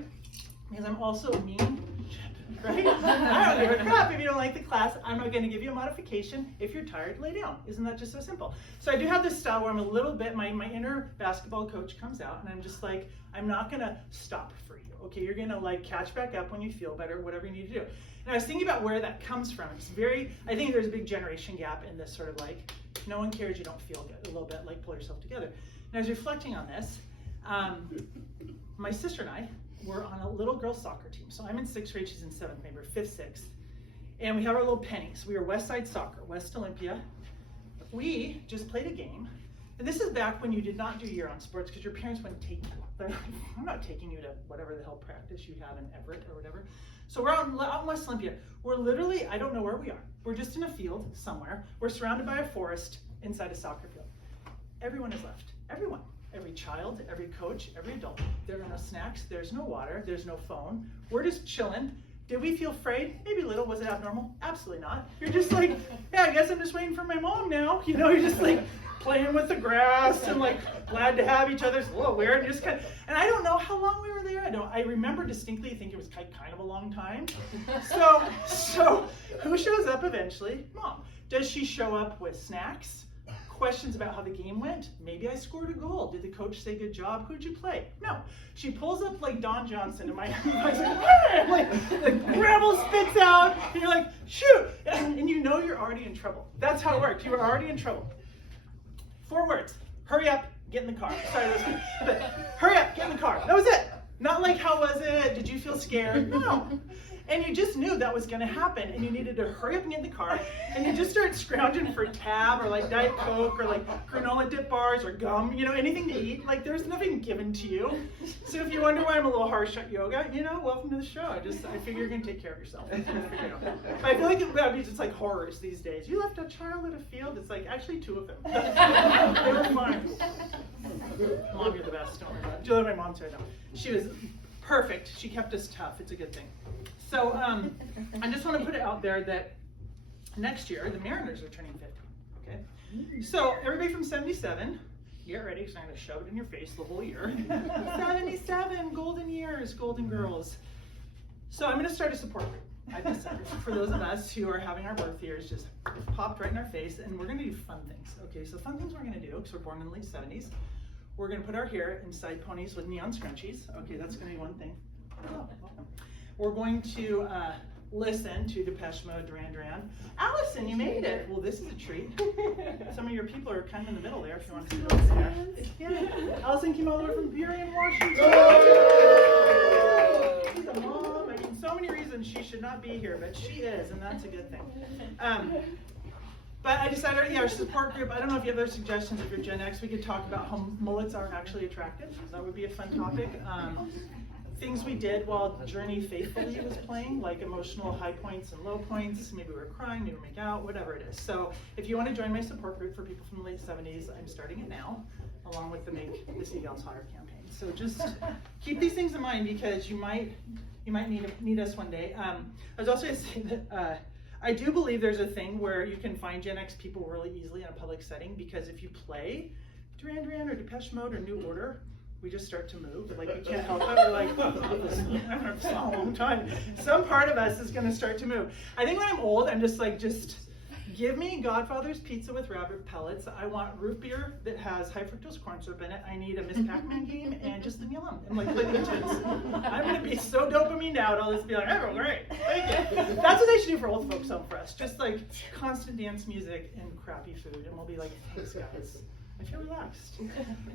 Because I'm also a mean shit, right? I don't give a crap if you don't like the class. I'm not going to give you a modification. If you're tired, lay down. Isn't that just so simple? So I do have this style where I'm a little bit, my inner basketball coach comes out, and I'm just like, I'm not going to stop for you. Okay, you're gonna like catch back up when you feel better, whatever you need to do. And I was thinking about where that comes from. It's I think there's a big generation gap in this sort of like, if no one cares, you don't feel good, a little bit like pull yourself together. And I was reflecting on this. My sister and I were on a little girls soccer team. So I'm in 6th grade, she's in 7th, maybe 5th, 6th. And we have our little pennies. We were West Side Soccer, West Olympia. We just played a game. And this is back when you did not do year-round sports because your parents wouldn't take you. They're like, I'm not taking you to whatever the hell practice you have in Everett or whatever. So we're out in West Olympia. We're literally, I don't know where we are. We're just in a field somewhere. We're surrounded by a forest inside a soccer field. Everyone is left. Everyone. Every child, every coach, every adult. There are no snacks. There's no water. There's no phone. We're just chilling. Did we feel afraid? Maybe a little. Was it abnormal? Absolutely not. You're just like, yeah, I guess I'm just waiting for my mom now. You know, you're just like playing with the grass and like glad to have each other. It's a little weird. And just kind of, and I don't know how long we were there. I remember distinctly. I think it was kind of a long time. So who shows up eventually? Mom. Does she show up with snacks? Questions about how the game went? Maybe I scored a goal. Did the coach say good job? Who'd you play? No. She pulls up like Don Johnson in my like gravel spits out, and you're like, shoot! And you know you're already in trouble. That's how it worked. You were already in trouble. 4 words. Hurry up, get in the car. Sorry, but hurry up, get in the car. That was it. Not like, how was it? Did you feel scared? No. And you just knew that was going to happen, and you needed to hurry up and get in the car, and you just started scrounging for Tab or like Diet Coke or like granola dip bars or gum, you know, anything to eat. Like there's nothing given to you. So if you wonder why I'm a little harsh at yoga, you know, welcome to the show. I figure you're going to take care of yourself. But I feel like it's just like horrors these days. You left a child at a field. It's like actually 2 of them. They were mine. Mom, you're the best. Don't worry about it. Julia, my mom said no. She was perfect. She kept us tough. It's a good thing. So I just want to put it out there that next year the Mariners are turning 50. Okay. So everybody from 77, get ready because I'm going to shove it in your face the whole year. 77 golden years, golden girls. So I'm going to start a support group. I've decided for those of us who are having our birth years just popped right in our face, and we're going to do fun things. Okay. So fun things we're going to do because we're born in the late 70s. We're going to put our hair inside ponies with neon scrunchies. Okay, that's going to be one thing. Oh, welcome. We're going to listen to Depeche Mode, Duran Duran. Allison, you made it. Well, this is a treat. Some of your people are kind of in the middle there if you want to sit over there. Yeah. Allison came all the way from Burien, Washington. She's a mom. I mean, so many reasons she should not be here, but she is, and that's a good thing. But I decided, yeah, our support group, I don't know if you have other suggestions if you're Gen X, we could talk about how mullets are actually attractive. That would be a fun topic. Things we did while Journey Faithfully was playing, like emotional high points and low points. Maybe we were crying, maybe we make out, whatever it is. So if you want to join my support group for people from the late 70s, I'm starting it now, along with the Make the Seagulls Hotter campaign. So just keep these things in mind because you might need us one day. I was also going to say that I do believe there's a thing where you can find Gen X people really easily in a public setting because if you play Duran Duran or Depeche Mode or New Order, we just start to move. Like we can't help it. We're like, I've heard this song a long time. Some part of us is going to start to move. I think when I'm old, I'm just like, give me Godfather's pizza with rabbit pellets. I want root beer that has high fructose corn syrup in it. I need a Miss Pac-Man game and just leave me alone. And like play the tunes. I'm gonna be so dopamine out. I'll just be like, oh great, thank you. That's what they should do for old folks home for us. Just like constant dance music and crappy food, and we'll be like, thanks guys. I feel relaxed.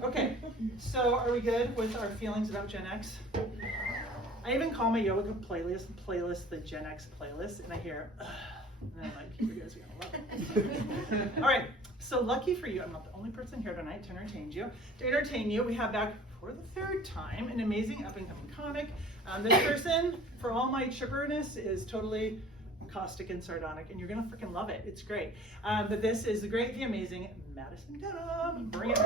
Okay, so are we good with our feelings about Gen X? I even call my yoga playlist the Gen X playlist, and I hear. And I'm like, you guys are gonna love it. All right, so lucky for you, I'm not the only person here tonight to entertain you. To entertain you, we have back for the third time an amazing up-and-coming comic. This person, for all my chipperness, is totally caustic and sardonic, and you're gonna freaking love it. It's great. But this is the great, the amazing Madison Dunham. Bring it.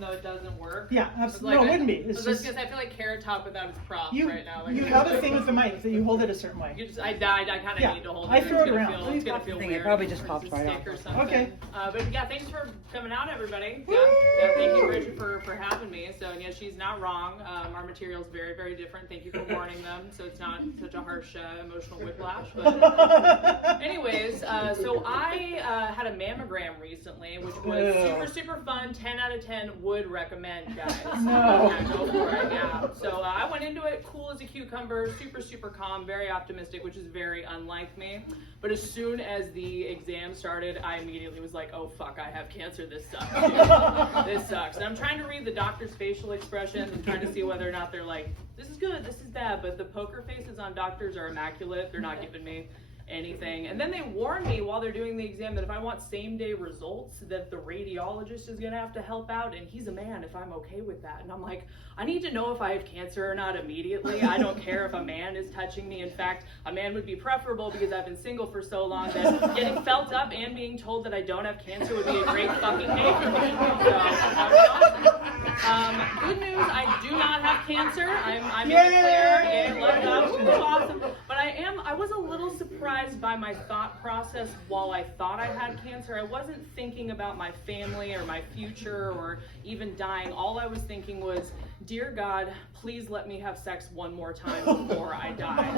Though it doesn't work. Yeah, absolutely. No, it wouldn't be. It's just because I feel like Carrot Top without its props right now. Like, you have a thing with the mic that you hold it a certain way. I kind of need to hold it. I throw it around. It's gonna feel weird. It probably just popped right off. Okay. But yeah, thanks for coming out, everybody. Yeah, thank you, Bridget, for having me. So yeah, she's not wrong. Our material is very, very different. Thank you for warning them, so it's not such a harsh emotional whiplash. But anyways, so I had a mammogram recently, which was super, super fun. 10 out of 10 would recommend, guys. No. Yeah, go for it, yeah. So I went into it cool as a cucumber, super, super calm, very optimistic, which is very unlike me. But as soon as the exam started, I immediately was like, oh fuck, I have cancer, this sucks. Dude. This sucks. And I'm trying to read the doctor's facial expressions and trying to see whether or not they're like, this is good, this is bad, but the poker faces on doctors are immaculate. They're not giving me anything. And then they warn me while they're doing the exam that if I want same-day results, that the radiologist is gonna have to help out, and he's a man if I'm okay with that. And I'm like, I need to know if I have cancer or not immediately. I don't care if a man is touching me. In fact, a man would be preferable because I've been single for so long that getting felt up and being told that I don't have cancer would be a great fucking day for me. So that would be awesome. Good news, I do not have cancer. I'm in the clear. Yeah, let's go. Awesome. But I was a little surprised by my thought process while I thought I had cancer. I wasn't thinking about my family or my future or even dying. All I was thinking was, dear God, please let me have sex one more time before I die.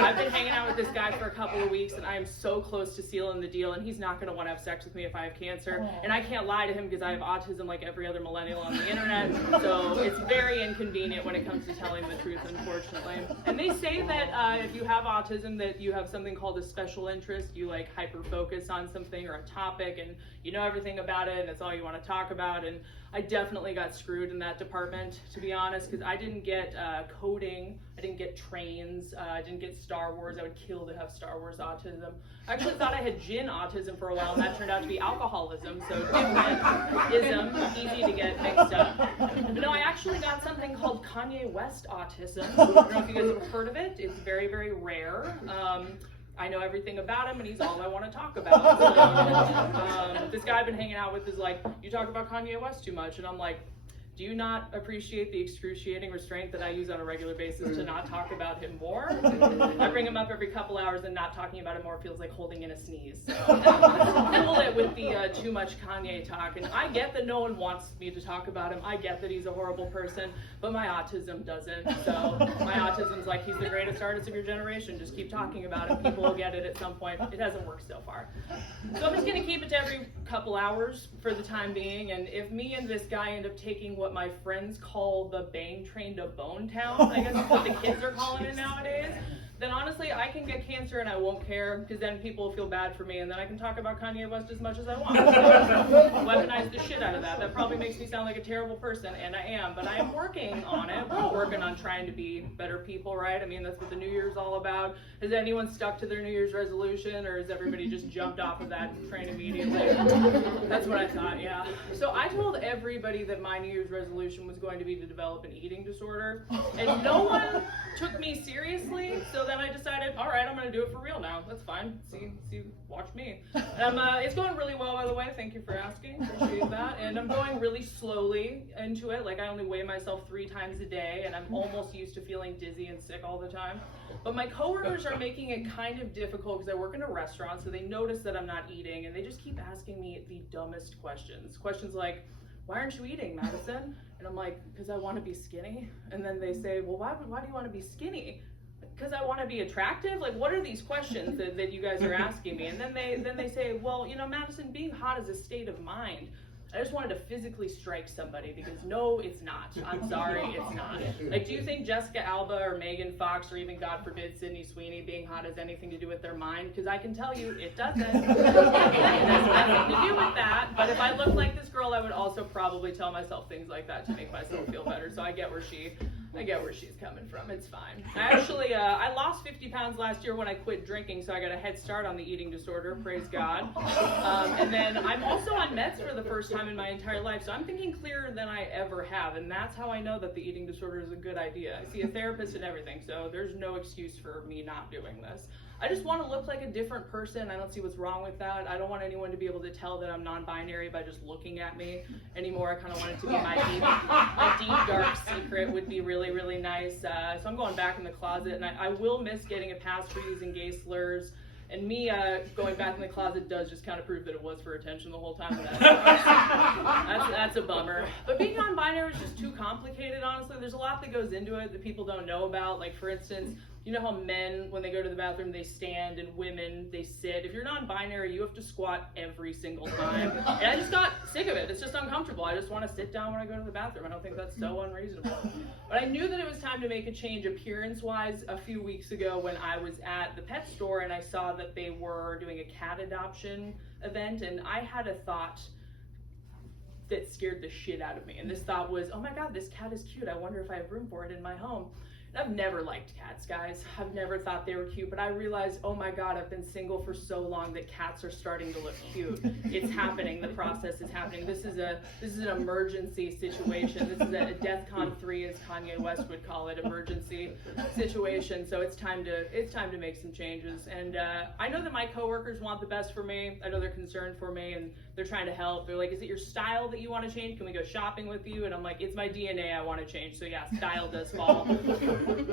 I've been hanging out with this guy for a couple of weeks and I am so close to sealing the deal, and he's not going to want to have sex with me if I have cancer. And I can't lie to him because I have autism like every other millennial on the internet. So it's very inconvenient when it comes to telling the truth, unfortunately. And they say that if you have autism, that you have something called a special interest. You like hyper focus on something or a topic and you know everything about it and it's all you want to talk about. And I definitely got screwed in that department, to be honest, because I didn't get coding, I didn't get trains, I didn't get Star Wars. I would kill to have Star Wars autism. I actually thought I had gin autism for a while, and that turned out to be alcoholism, so different ism, easy to get mixed up. But no, I actually got something called Kanye West autism. I don't know if you guys have heard of it. It's very, very rare. I know everything about him, and he's all I want to talk about. So, this guy I've been hanging out with is like, you talk about Kanye West too much, and I'm like, do you not appreciate the excruciating restraint that I use on a regular basis to not talk about him more? I bring him up every couple hours, and not talking about him more feels like holding in a sneeze. So, fill it with the too much Kanye talk. And I get that no one wants me to talk about him. I get that he's a horrible person, but my autism doesn't. So my autism's like, he's the greatest artist of your generation. Just keep talking about him. People will get it at some point. It hasn't worked so far. So I'm just going to keep it to every couple hours for the time being. And if me and this guy end up taking what my friends call the bang train to Bone Town, I guess that's what the kids are calling it nowadays, then honestly I can get cancer and I won't care, because then people will feel bad for me, and then I can talk about Kanye West as much as I want. So, weaponize the shit out side of that. That probably makes me sound like a terrible person, and I am, but I am working on it. We're working on trying to be better people, right? I mean, that's what the New Year's all about. Has anyone stuck to their New Year's resolution, or has everybody just jumped off of that train immediately? That's what I thought, yeah. So I told everybody that my New Year's resolution was going to be to develop an eating disorder, and no one took me seriously, so then I decided, all right, I'm going to do it for real now. That's fine. See, watch me. It's going really well, by the way. Thank you for asking. Appreciate that. And I'm going really slowly into it. Like, I only weigh myself 3 times a day, and I'm almost used to feeling dizzy and sick all the time. But my coworkers are making it kind of difficult because I work in a restaurant, so they notice that I'm not eating, and they just keep asking me the dumbest questions. Questions like, why aren't you eating, Madison? And I'm like, because I want to be skinny. And then they say, well, why do you want to be skinny? Because I want to be attractive? Like, what are these questions that you guys are asking me? And then they say, well, you know, Madison, being hot is a state of mind. I just wanted to physically strike somebody because no, it's not. I'm sorry, it's not. Like, do you think Jessica Alba or Megan Fox or even, God forbid, Sydney Sweeney being hot has anything to do with their mind? Because I can tell you it doesn't. It has nothing to do with that. But if I looked like this girl, I would also probably tell myself things like that to make myself feel better. So I get where she's coming from. It's fine. I lost 50 pounds last year when I quit drinking, so I got a head start on the eating disorder, praise God. And then I'm also on meds for the first time in my entire life, so I'm thinking clearer than I ever have, and that's how I know that the eating disorder is a good idea. I see a therapist and everything, so there's no excuse for me not doing this. I just want to look like a different person. I don't see what's wrong with that. I don't want anyone to be able to tell that I'm non-binary by just looking at me anymore. I kind of want it to be my deep, dark secret would be really, really nice. So I'm going back in the closet, and I will miss getting a pass for using gay slurs. And me going back in the closet does just kind of prove that it was for attention the whole time. That's a bummer. But being non-binary is just too complicated, honestly. There's a lot that goes into it that people don't know about. Like, for instance, you know how men, when they go to the bathroom, they stand, and women, they sit. If you're non-binary, you have to squat every single time. And I just got sick of it. It's just uncomfortable. I just want to sit down when I go to the bathroom. I don't think that's so unreasonable. But I knew that it was time to make a change appearance-wise a few weeks ago when I was at the pet store, and I saw that they were doing a cat adoption event, and I had a thought that scared the shit out of me. And this thought was, oh my God, this cat is cute. I wonder if I have room for it in my home. I've never liked cats, guys. I've never thought they were cute, but I realized, oh my God, I've been single for so long that cats are starting to look cute. It's happening. The process is happening. This is an emergency situation. This is a DEFCON 3, as Kanye West would call it, emergency situation. So it's time to make some changes. And I know that my coworkers want the best for me. I know they're concerned for me, and they're trying to help. They're like, is it your style that you want to change? Can we go shopping with you? And I'm like, it's my DNA I want to change. So yeah, style does fall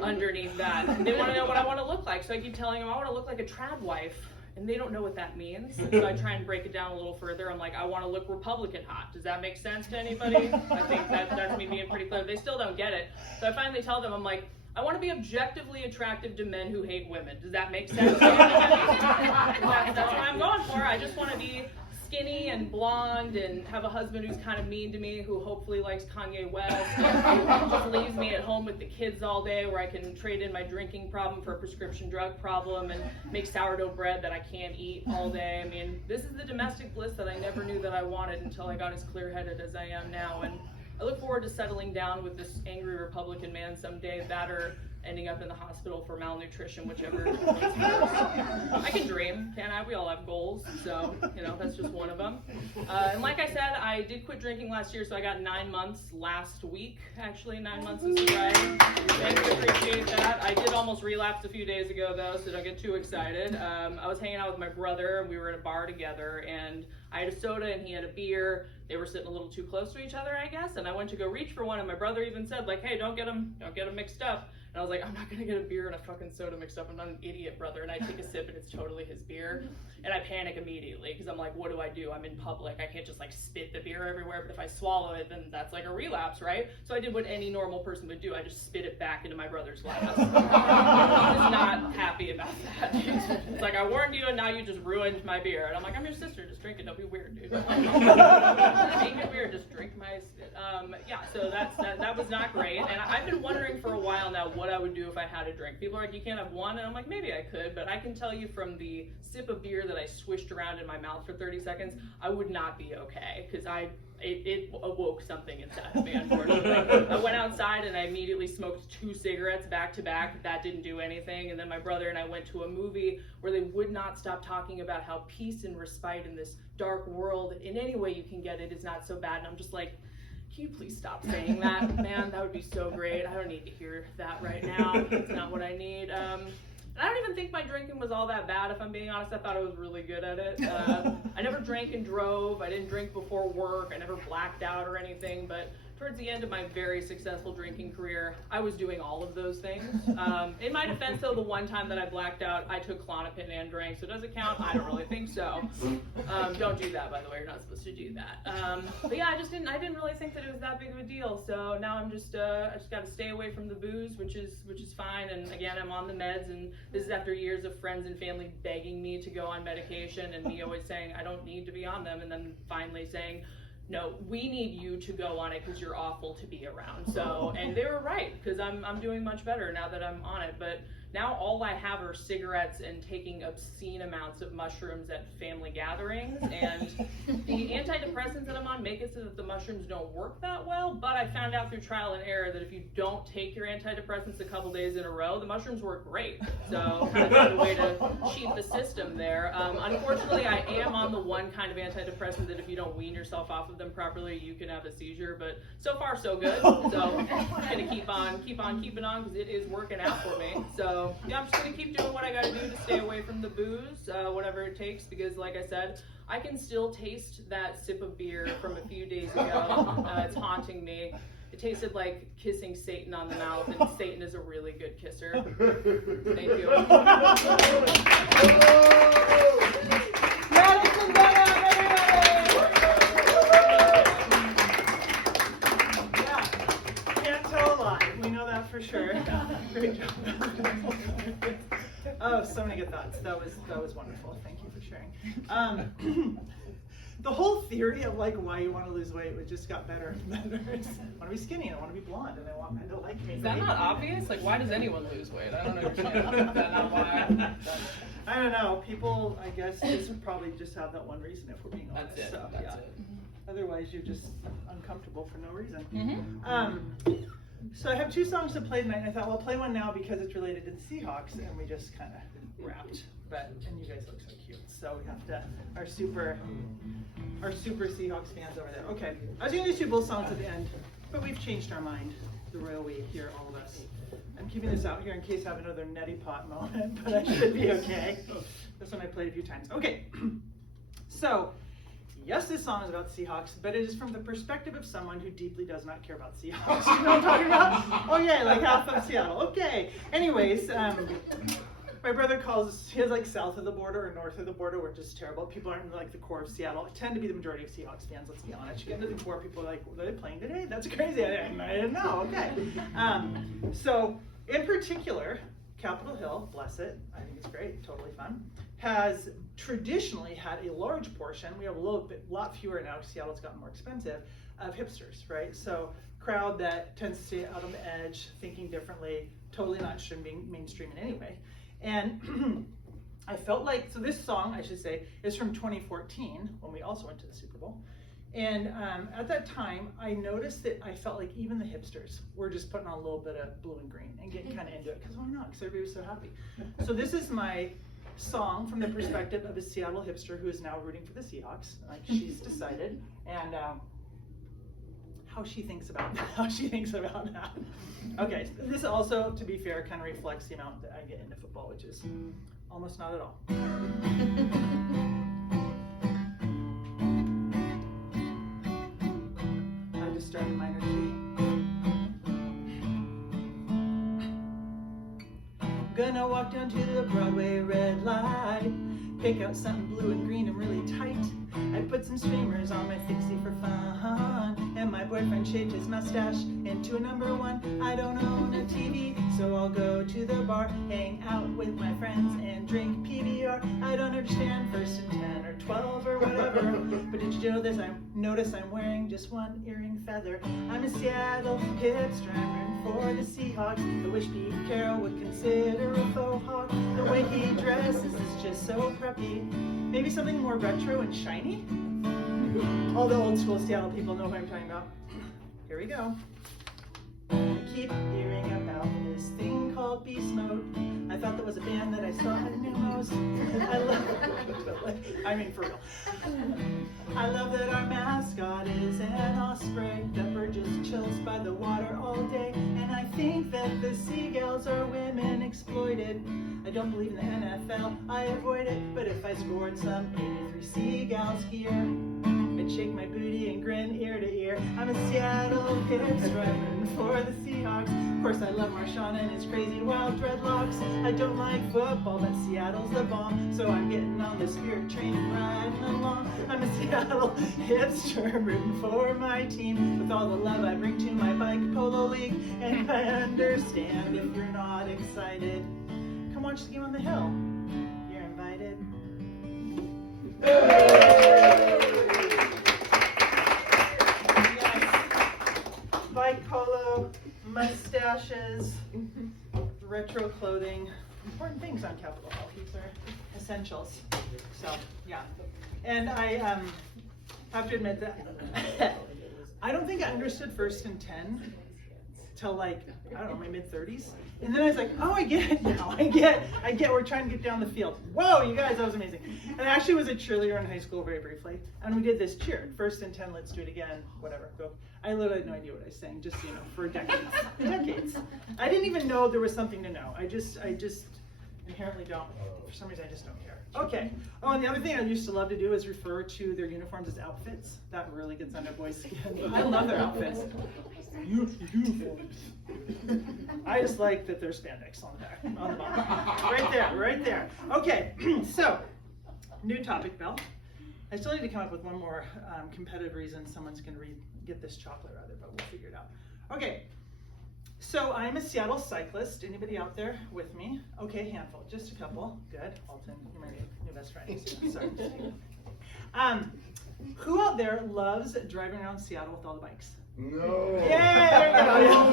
underneath that. They want to know what I want to look like. So I keep telling them I want to look like a trad wife. And they don't know what that means. And so I try and break it down a little further. I'm like, I want to look Republican hot. Does that make sense to anybody? I think that's me being pretty clear. They still don't get it. So I finally tell them, I'm like, I want to be objectively attractive to men who hate women. Does that make sense? That's what I'm going for. I just want to be skinny and blonde and have a husband who's kind of mean to me, who hopefully likes Kanye West, and just leaves me at home with the kids all day, where I can trade in my drinking problem for a prescription drug problem and make sourdough bread that I can't eat all day. I mean, this is the domestic bliss that I never knew that I wanted until I got as clear-headed as I am now. And I look forward to settling down with this angry Republican man someday, that or ending up in the hospital for malnutrition, whichever comes first. I can dream, can't I? We all have goals, so, you know, that's just one of them. And like I said, I did quit drinking last year, so I got 9 months last week, actually, 9 months of sobriety. Thank you, appreciate that. I did almost relapse a few days ago, though, so don't get too excited. I was hanging out with my brother, and we were at a bar together, and I had a soda, and he had a beer. They were sitting a little too close to each other, I guess, and I went to go reach for one, and my brother even said, like, hey, don't get them mixed up. And I was like, I'm not gonna get a beer and a fucking soda mixed up. I'm not an idiot, brother. And I take a sip and it's totally his beer. And I panic immediately because I'm like, what do? I'm in public. I can't just like spit the beer everywhere. But if I swallow it, then that's like a relapse, right? So I did what any normal person would do. I just spit it back into my brother's glass. He was not happy about that. It's like, I warned you and now you just ruined my beer. And I'm like, I'm your sister. Just drink it. Don't be weird, dude. Make it weird. Just drink my spit. Yeah, so that was not great. And I've been wondering for a while now what I would do if I had a drink. People are like, you can't have one, and I'm like, maybe I could, but I can tell you from the sip of beer that I swished around in my mouth for 30 seconds, I would not be okay, because it awoke something inside of me, unfortunately. I went outside and I immediately smoked 2 cigarettes back to back. That didn't do anything. And then my brother and I went to a movie where they would not stop talking about how peace and respite in this dark world, in any way you can get it, is not so bad. And I'm just like, can you please stop saying that? Man, that would be so great. I don't need to hear that right now. It's not what I need. And I don't even think my drinking was all that bad, if I'm being honest. I thought I was really good at it. I never drank and drove. I didn't drink before work. I never blacked out or anything. But towards the end of my very successful drinking career, I was doing all of those things. In my defense, though, the one time that I blacked out, I took Klonopin and drank. So does it count? I don't really think so. Don't do that, by the way. You're not supposed to do that. But yeah, I didn't really think that it was that big of a deal. So now I'm just, I just got to stay away from the booze, which is fine. And again, I'm on the meds, and this is after years of friends and family begging me to go on medication, and me always saying I don't need to be on them, and then finally saying, no, we need you to go on it because you're awful to be around. So, and they were right, because I'm doing much better now that I'm on it. But now all I have are cigarettes and taking obscene amounts of mushrooms at family gatherings. And the antidepressants that I'm on make it so that the mushrooms don't work that well. But I found out through trial and error that if you don't take your antidepressants a couple days in a row, the mushrooms work great. So kind of found a way to cheat the system there. Unfortunately, I am on the one kind of antidepressant that if you don't wean yourself off of them properly, you can have a seizure. But so far, so good. So I'm just going to keep on keeping on because it is working out for me. So yeah, I'm just going to keep doing what I got to do to stay away from the booze, whatever it takes, because like I said, I can still taste that sip of beer from a few days ago. It's haunting me. It tasted like kissing Satan on the mouth, and Satan is a really good kisser. Thank you. Madison, Dunham, everybody! Yeah, can't tell a lie. We know that for sure. Great job. Oh, so many good thoughts. That was wonderful. Thank you for sharing. The whole theory of like why you want to lose weight just got better and better. I want to be skinny, and I want to be blonde, and I want men to like me. Is that not obvious? Like, why does anyone lose weight? I don't understand. Is that not why? I don't know. People, I guess, just probably just have that one reason, if we're being honest. That's it. So, That's yeah. it. Otherwise, you're just uncomfortable for no reason. Mm-hmm. So I have 2 songs to play tonight, and I thought, well, I'll play one now because it's related to the Seahawks, and we just kind of wrapped. And you guys look so cute. So we have to, our super Seahawks fans over there. Okay, I was going to do 2 Bulls songs at the end, but we've changed our mind. The royal we here, all of us. I'm keeping this out here in case I have another neti pot moment, but I should be okay. This one I played a few times. Okay, so yes, this song is about Seahawks, but it is from the perspective of someone who deeply does not care about Seahawks. You know what I'm talking about? Oh yeah, like half of Seattle. Okay. Anyways, my brother calls, he has like south of the border or north of the border, which is terrible. People aren't in like the core of Seattle. It tend to be the majority of Seahawks fans, let's be honest. You get into the core, people are like, are they playing today? That's crazy. I didn't know. Okay. So in particular, Capitol Hill, bless it, I think it's great, totally fun, has traditionally had a large portion, we have a lot fewer now because Seattle's gotten more expensive, of hipsters, right? So crowd that tends to stay out on the edge, thinking differently, totally not being mainstream in any way. And I felt like, so this song, I should say, is from 2014, when we also went to the Super Bowl. And at that time, I noticed that I felt like even the hipsters were just putting on a little bit of blue and green and getting kind of into it, because why not? Because everybody was so happy. So this is my song from the perspective of a Seattle hipster who is now rooting for the Seahawks, like she's decided, and how she thinks about that. Okay, so this also, to be fair, kind of reflects the amount that I get into football, which is almost not at all. I just started minor key. Gonna walk down to the Broadway red light, pick out something blue and green and really tight. I put some streamers on my fixie for fun, and my boyfriend boyfriend shaved his mustache into a number one. I don't own a TV, so I'll go to the bar, hang out with my friends and drink PBR. I don't understand first and 10 or 12 or whatever, but did you know this? Notice I'm wearing just one earring feather. I'm a Seattle hipster, I'm rooting for the Seahawks. I wish Pete Carroll would consider a faux hawk. The way he dresses is just so preppy. Maybe something more retro and shiny? All the old school Seattle people know what I'm talking about. Here we go. I keep hearing about this thing called Beast Mode. I thought that was a band that I saw at Numos. I mean, for real. I love that our mascot is an osprey. That bird just chills by the water all day. And I think that the seagulls are women exploited. I don't believe in the NFL, I avoid it. But if I scored some 83 seagulls here, I'd shake my booty and grin ear to ear. I'm a Seattle hipster, I'm rooting for the Seahawks. Of course I love Marshawn and his crazy wild dreadlocks. I don't like football, but Seattle's the bomb. So I'm getting on the spirit train and riding along. I'm a Seattle hipster, I'm rooting for my team. With all the love I bring to my bike polo league. And I understand if you're not excited, come watch the game on the hill. You're invited. Bike polo, mustaches, retro clothing, important things on Capitol Hill. These are essentials. So, yeah. And I have to admit that I don't think I understood first and 10 till like, I don't know, my mid-30s. And then I was like, oh, I get it now. I get we're trying to get down the field. Whoa, you guys, that was amazing. And I actually was a cheerleader in high school very briefly. And we did this cheer. First and 10, let's do it again, whatever, go. I literally had no idea what I was saying, just, for decades. Decades. I didn't even know there was something to know. I just inherently don't. For some reason, I just don't care. Okay. Oh, and the other thing I used to love to do is refer to their uniforms as outfits. That really gets under boys' skin. I love their outfits. Uniforms. I just like that there's spandex on the back, on the bottom. Right there. Okay, so, new topic, Belle. I still need to come up with one more competitive reason someone's going to get this chocolate rather, but we'll figure it out. Okay, so I'm a Seattle cyclist. Anybody out there with me? Okay, handful, just a couple. Good. Alton, you're my new best friend. Sorry. Who out there loves driving around Seattle with all the bikes? No. Yeah, there you go.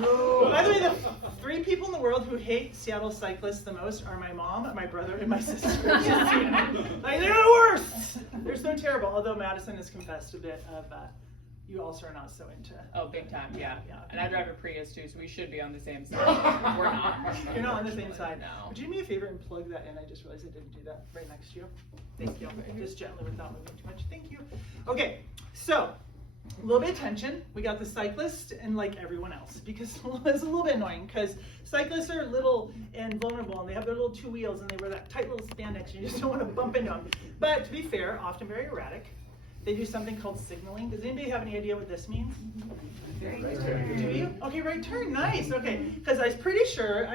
No. By the way, the 3 people in the world who hate Seattle cyclists the most are my mom, my brother, and my sister. Like, they're the worst. They're so terrible. Although Madison has confessed a bit of, you also are not so into. Oh, big time, yeah. And I drive a Prius too, so we should be on the same side. We're not. You're not on the same side. No. Would you do me a favor and plug that in? I just realized I didn't do that right next to you. Thank you. Just gently without moving too much. Thank you. Okay, so. A little bit of tension. We got the cyclist and like everyone else, because it's a little bit annoying because cyclists are little and vulnerable and they have their little 2 wheels and they wear that tight little spandex and you just don't want to bump into them. But to be fair, often very erratic. They do something called signaling. Does anybody have any idea what this means? Right turn. Do you? Okay, right turn. Nice. Okay, because I was pretty sure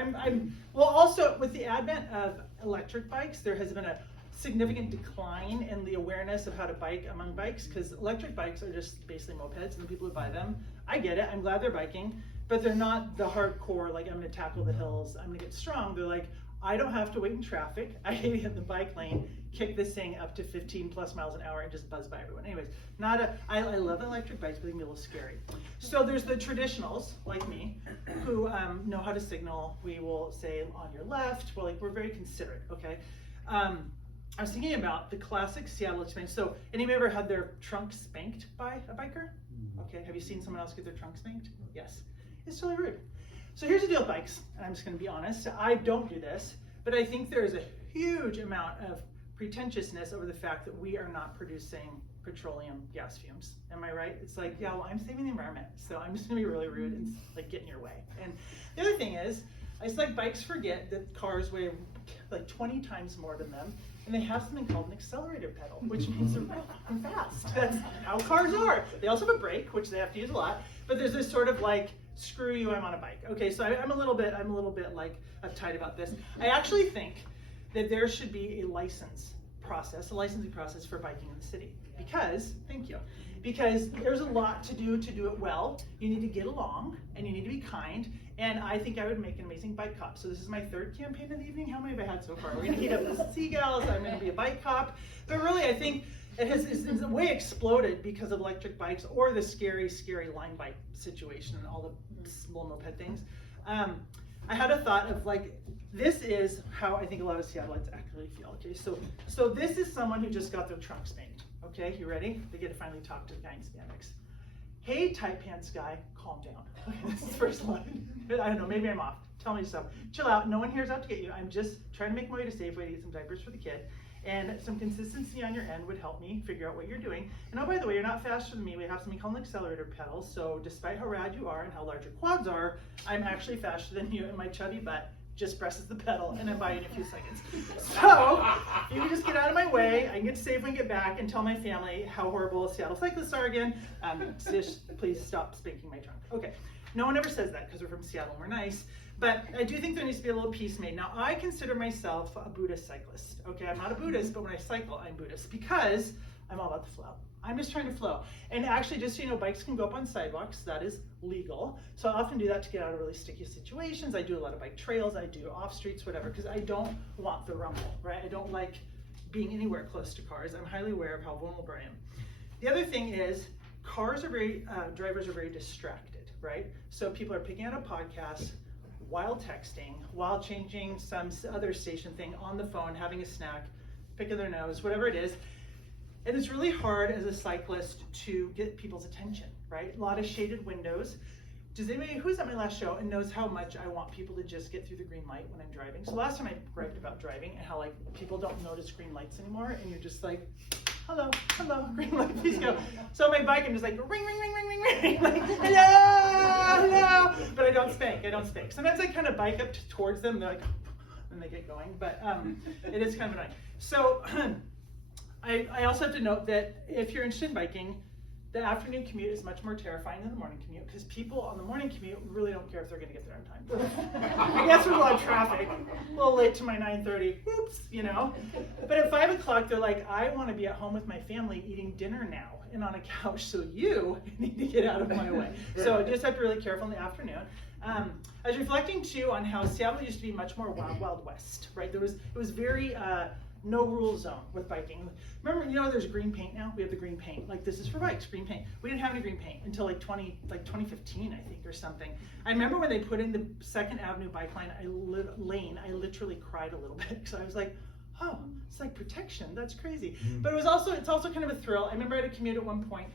well, also with the advent of electric bikes, there has been a significant decline in the awareness of how to bike among bikes, because electric bikes are just basically mopeds, and the people who buy them, I get it, I'm glad they're biking, but they're not the hardcore, like I'm gonna tackle the hills, I'm gonna get strong. They're like, I don't have to wait in traffic, I can get in the bike lane, kick this thing up to 15 plus miles an hour and just buzz by everyone. Anyways, I love electric bikes, but they can be a little scary. So there's the traditionals, like me, who know how to signal. We will say on your left, we're very considerate, okay? I was thinking about the classic Seattle experience. So, anybody ever had their trunk spanked by a biker? Okay, have you seen someone else get their trunk spanked? Yes. It's totally rude. So here's the deal with bikes, and I'm just gonna be honest, I don't do this, but I think there is a huge amount of pretentiousness over the fact that we are not producing petroleum gas fumes. Am I right? It's like, yeah, well, I'm saving the environment, so I'm just gonna be really rude and like get in your way. And the other thing is, it's like bikes forget that cars weigh like 20 times more than them, and they have something called an accelerator pedal, which means they're real fucking fast. That's how cars are. They also have a brake, which they have to use a lot, but there's this sort of like, screw you, I'm on a bike. Okay, so I'm a little bit like uptight about this. I actually think that there should be a licensing process for biking in the city, because, thank you, because there's a lot to do it well. You need to get along and you need to be kind. And I think I would make an amazing bike cop. So this is my third campaign of the evening. How many have I had so far? We're gonna heat up the seagulls. I'm gonna be a bike cop. But really, I think it's way exploded because of electric bikes or the scary line bike situation and all the small moped things. I had a thought of like, this is how I think a lot of Seattleites actually feel. Okay, so this is someone who just got their trunks made. Okay, you ready? They get to finally talk to the guy in spandex. Hey, tight pants guy, calm down. Okay, this is the first line. I don't know, maybe I'm off. Tell me so. Chill out. No one here is out to get you. I'm just trying to make my way to Safeway to get some diapers for the kid. And some consistency on your end would help me figure out what you're doing. And oh, by the way, you're not faster than me. We have something called an accelerator pedal. So despite how rad you are and how large your quads are, I'm actually faster than you, and my chubby butt just presses the pedal, and I'm by in a few seconds. So if you can just get out of my way, I can get to Safeway and get back and tell my family how horrible Seattle cyclists are again. Just please stop spanking my trunk. Okay, no one ever says that because we're from Seattle and we're nice. But I do think there needs to be a little peace made. Now, I consider myself a Buddhist cyclist. Okay, I'm not a Buddhist, but when I cycle, I'm Buddhist because I'm all about the flow. I'm just trying to flow. And actually, just so you know, bikes can go up on sidewalks. That is legal. So I often do that to get out of really sticky situations. I do a lot of bike trails. I do off streets, whatever, because I don't want the rumble, right? I don't like being anywhere close to cars. I'm highly aware of how vulnerable I am. The other thing is, drivers are very distracted, right? So people are picking out a podcast while texting, while changing some other station thing on the phone, having a snack, picking their nose, whatever it is. And it's really hard as a cyclist to get people's attention, right? A lot of shaded windows. Does anybody who's at my last show and knows how much I want people to just get through the green light when I'm driving? So last time I griped about driving and how like people don't notice green lights anymore, and you're just like, hello, green light, please go. So on my bike, I'm just like ring, ring, ring, ring, ring, ring, like hello. But I don't spank. Sometimes I kind of bike up towards them, they're like, and they get going. But it is kind of annoying. So I also have to note that if you're interested in biking, the afternoon commute is much more terrifying than the morning commute because people on the morning commute really don't care if they're going to get there on time. I guess there's a lot of traffic, a little late to my 9:30, oops, you know. But at 5 o'clock, they're like, I want to be at home with my family eating dinner now and on a couch, so you need to get out of my way. So I just have to be really careful in the afternoon. I was reflecting too on how Seattle used to be much more wild west, right? It was very no rule zone with biking. Remember, you know, there's green paint now. We have the green paint. Like, this is for bikes, green paint. We didn't have any green paint until like 2015, I think, or something. I remember when they put in the 2nd Avenue bike lane, I literally cried a little bit because I was like, oh, it's like protection. That's crazy. But it's also kind of a thrill. I remember I had a commute at one point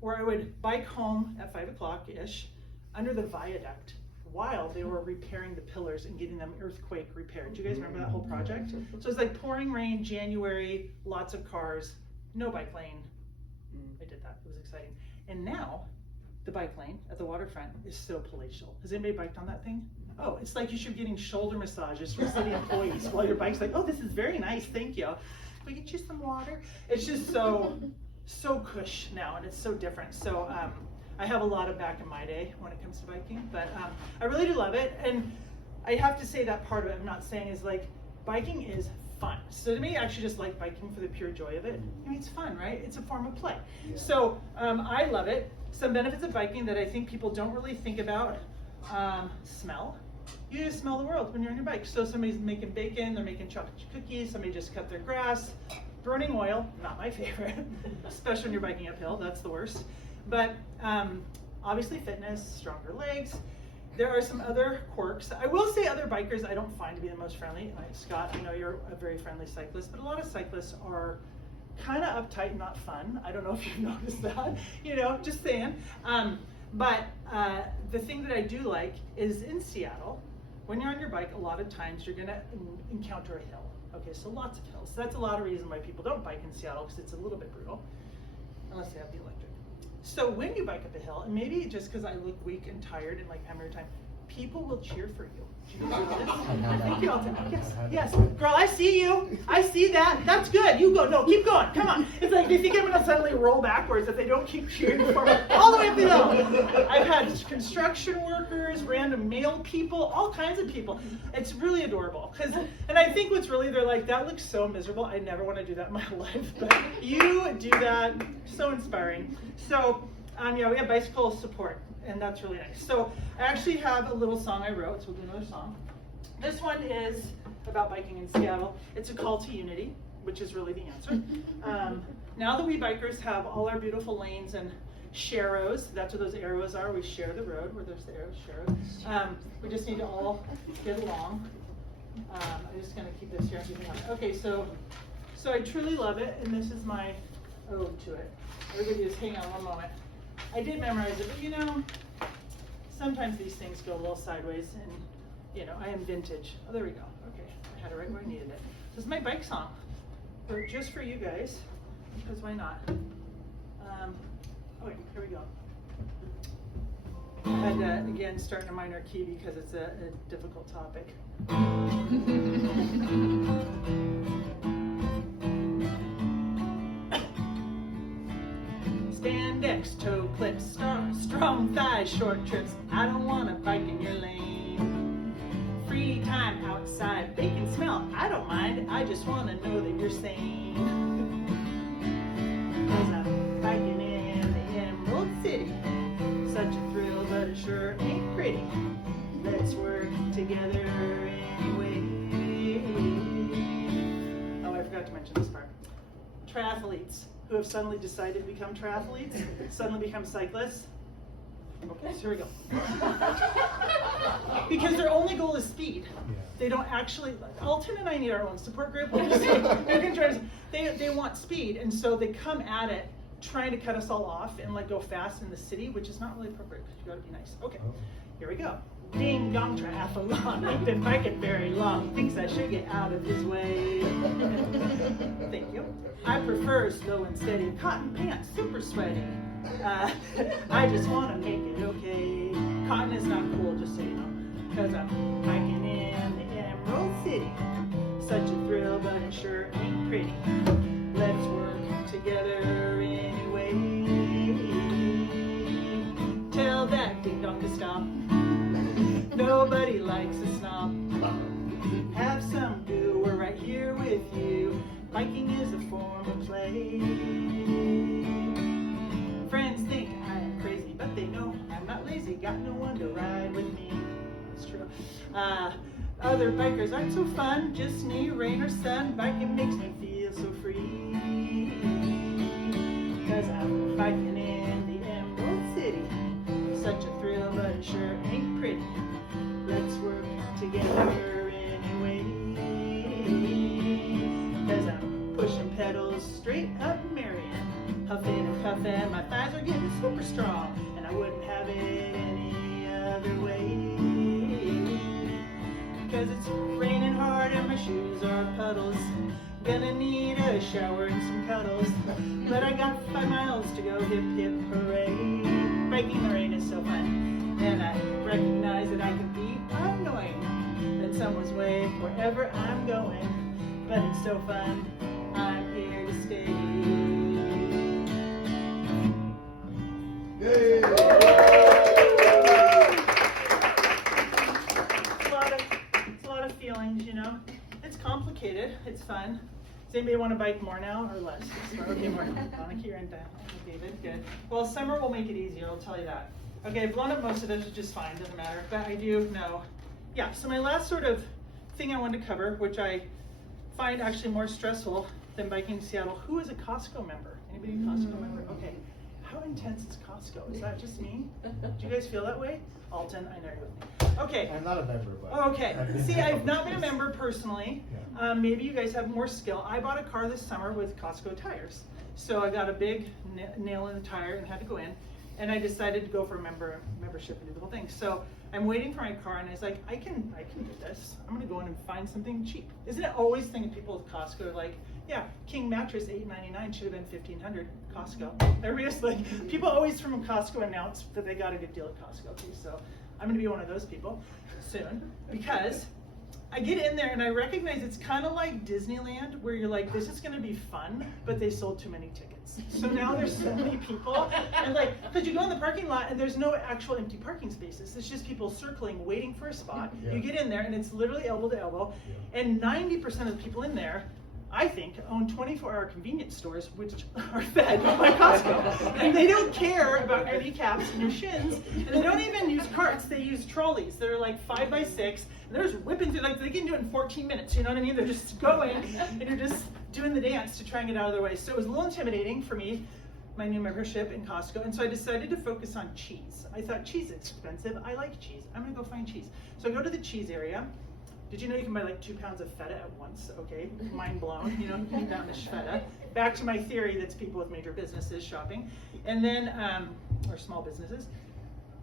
where I would bike home at 5 o'clock-ish under the viaduct while they were repairing the pillars and getting them earthquake repaired. Do you guys remember that whole project? So it's like pouring rain, January, lots of cars, no bike lane. I did that, it was exciting. And now, the bike lane at the waterfront is so palatial. Has anybody biked on that thing? Oh, it's like you should be getting shoulder massages from city employees while your bike's like, oh, this is very nice, thank you. Can we get you some water? It's just so cush now, and it's so different. So, I have a lot of back in my day when it comes to biking, but I really do love it. And I have to say that part of it, I'm not saying is like, biking is fun. So to me, I actually just like biking for the pure joy of it. I mean, it's fun, right? It's a form of play. Yeah. So I love it. Some benefits of biking that I think people don't really think about, smell. You just smell the world when you're on your bike. So somebody's making bacon, they're making chocolate cookies, somebody just cut their grass. Burning oil, not my favorite, especially when you're biking uphill, that's the worst. But obviously fitness, stronger legs. There are some other quirks. I will say other bikers I don't find to be the most friendly. Like Scott, I know you're a very friendly cyclist, but a lot of cyclists are kind of uptight and not fun. I don't know if you've noticed that, you know, just saying. But the thing that I do like is in Seattle, when you're on your bike, a lot of times you're gonna encounter a hill. Okay, so lots of hills. So that's a lot of reason why people don't bike in Seattle, because it's a little bit brutal, unless they have the electric. So when you bike up a hill, and maybe just because I look weak and tired and like hammer time, people will cheer for you. Do you know this? Thank you, Alton. Yes. Girl, I see you. I see that. That's good. You go. No, keep going. Come on. It's like they think I'm going to suddenly roll backwards if they don't keep cheering for me all the way up the hill. I've had construction workers, random male people, all kinds of people. It's really adorable. And I think what's really, they're like, that looks so miserable. I never want to do that in my life. But you do that. So inspiring. So, yeah, we have bicycle support. And that's really nice. So I actually have a little song I wrote, so we'll do another song. This one is about biking in Seattle. It's a call to unity, which is really the answer. Now that we bikers have all our beautiful lanes and sharrows, that's what those arrows are, we share the road, where there's the arrows, sharrows. We just need to all get along. I'm just gonna keep this here. Okay, so I truly love it, and this is my ode to it. Everybody just hang on one moment. I did memorize it, but you know, sometimes these things go a little sideways, and you know, I am vintage. Oh, there we go. Okay, I had it right where I needed it. This is my bike song, but just for you guys, because why not? Oh wait, here we go. I had to, again, start in a minor key because it's a difficult topic. Spandex, toe clips, strong thighs, short trips. I don't want to bike in your lane. Free time outside, bacon smell. I don't mind. I just want to know that you're sane. 'Cause I'm biking in the Emerald City. Such a thrill, but it sure ain't pretty. Let's work together anyway. Oh, I forgot to mention this part. Triathletes who have suddenly decided to become triathletes, suddenly become cyclists. Okay, so here we go. Because their only goal is speed. They don't actually, Alton and I need our own support group. They want speed, and so they come at it trying to cut us all off and like go fast in the city, which is not really appropriate because you gotta be nice. Okay, here we go. Ding dong triathlon, I've been biking very long, thinks I should get out of his way. Thank you. I prefer slow and steady, cotton pants, super sweaty. I just want to make it okay. Cotton is not cool, just so you know, because I'm biking in the Emerald City. Such a thrill, but it sure ain't pretty. Let's work together anyway. Tell that ding dong to stop. Nobody likes a snob. Have some do, we're right here with you. Biking is a form of play. Friends think I am crazy, but they know I'm not lazy. Got no one to ride with me. It's true. Other bikers aren't so fun, just me, rain or sun. Biking makes me feel so free. 'Cause I'm biking in the Emerald City. Such a thrill, but it sure ain't pretty. Let's work together anyway. 'Cause I'm pushing pedals straight up Marion. Huffing and puffing, my thighs are getting super strong. And I wouldn't have it any other way. 'Cause it's raining hard and my shoes are puddles. Gonna need a shower and some cuddles. But I got 5 miles to go, hip hip hooray. Biking in the rain is so fun. And I recognize that I can be annoying in someone's way wherever I'm going. But it's so fun, I'm here to stay. Yay! It's a lot of feelings, you know. It's complicated, it's fun. Does anybody want to bike more now or less? Okay, more. Monica, you're in down. David, good. Well, summer will make it easier, I'll tell you that. Okay, I've blown up most of this, which is fine, doesn't matter. But I do know. Yeah, so my last sort of thing I wanted to cover, which I find actually more stressful than biking in Seattle. Who is a Costco member? Anybody a Costco member? Okay. How intense is Costco? Is that just me? Do you guys feel that way? Alton, I know you're with me. Okay. I'm not a member, but. Okay. See, I've not been a member personally. Yeah. Maybe you guys have more skill. I bought a car this summer with Costco tires. So I got a big nail in the tire and had to go in. And I decided to go for a membership and do the whole thing. So I'm waiting for my car, and I was like, I can do this. I'm gonna go in and find something cheap. Isn't it always thinking people with Costco are like, yeah, King mattress $8.99 should have been $1,500 Costco. Everybody's like, people always from Costco announce that they got a good deal at Costco too. So I'm gonna be one of those people soon, because I get in there and I recognize it's kind of like Disneyland, where you're like, this is gonna be fun, but they sold too many tickets. So now there's so many people, and like, because you go in the parking lot and there's no actual empty parking spaces. It's just people circling, waiting for a spot. Yeah. You get in there and it's literally elbow to elbow, and 90% of the people in there, I think, own 24-hour convenience stores, which are fed by Costco. And they don't care about your kneecaps and your shins, and they don't even use carts, they use trolleys that are like 5x6, and they're just whipping through, like they can do it in 14 minutes, you know what I mean? They're just going, and you're just doing the dance to try and get out of their way. So it was a little intimidating for me, my new membership in Costco, and so I decided to focus on cheese. I thought cheese is expensive, I like cheese, I'm gonna go find cheese. So I go to the cheese area. Did you know you can buy like 2 pounds of feta at once? Okay, mind blown, you know, eat that much feta. Back to my theory that's people with major businesses shopping. And then, or small businesses.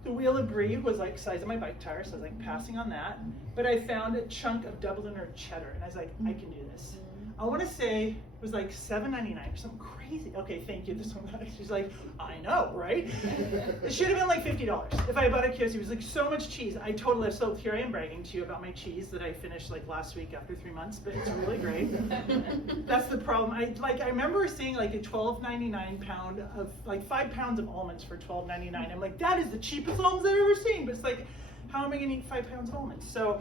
The wheel of brie was like size of my bike tire, so I was like passing on that. But I found a chunk of Dublin or cheddar, and I was like, I can do this. I wanna say it was like $7.99 or something crazy. Okay, thank you, this one, she's like, I know, right? It should have been like $50 if I bought a kiosk. It was like so much cheese. I totally, so here I am bragging to you about my cheese that I finished like last week after 3 months, but it's really great. That's the problem. I remember seeing like a $12.99 pound of, like 5 pounds of almonds for $12.99. I'm like, that is the cheapest almonds I've ever seen, but it's like, how am I gonna eat 5 pounds of almonds? So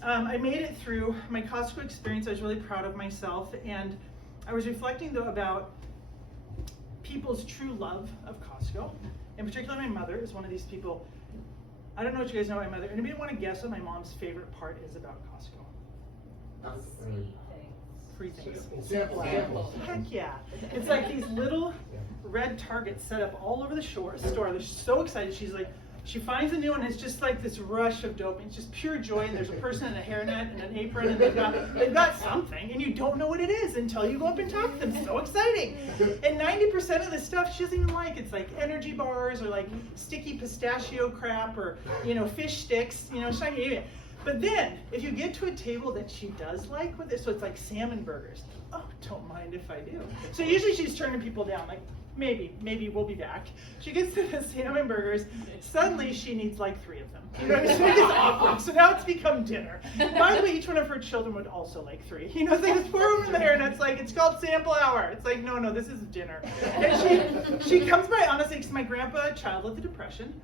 I made it through my Costco experience. I was really proud of myself, and I was reflecting though about people's true love of Costco. In particular, my mother is one of these people. I don't know what you guys know about my mother. Anybody want to guess what my mom's favorite part is about Costco? Free things. Sample. Heck yeah. It's like these little red Targets set up all over the store. They're so excited. She's like, she finds a new one, and it's just like this rush of dopamine. It's just pure joy, and there's a person in a hairnet and an apron, and they've got something, and you don't know what it is until you go up and talk to them. It's so exciting. And 90% of the stuff she doesn't even like. It's like energy bars, or like sticky pistachio crap, or, you know, fish sticks. You know, she's not gonna eat it. But then, if you get to a table that she does like with it, so it's like salmon burgers. Oh, don't mind if I do. So usually she's turning people down, like, maybe we'll be back. She gets to the salmon burgers, suddenly she needs like 3 of them. You know, so it's awkward. So now it's become dinner. By the way, each one of her children would also like 3. You know, it's like this poor woman in there, and it's like, it's called sample hour. It's like, no, this is dinner. And she comes by, honestly, because my grandpa, child of the Depression,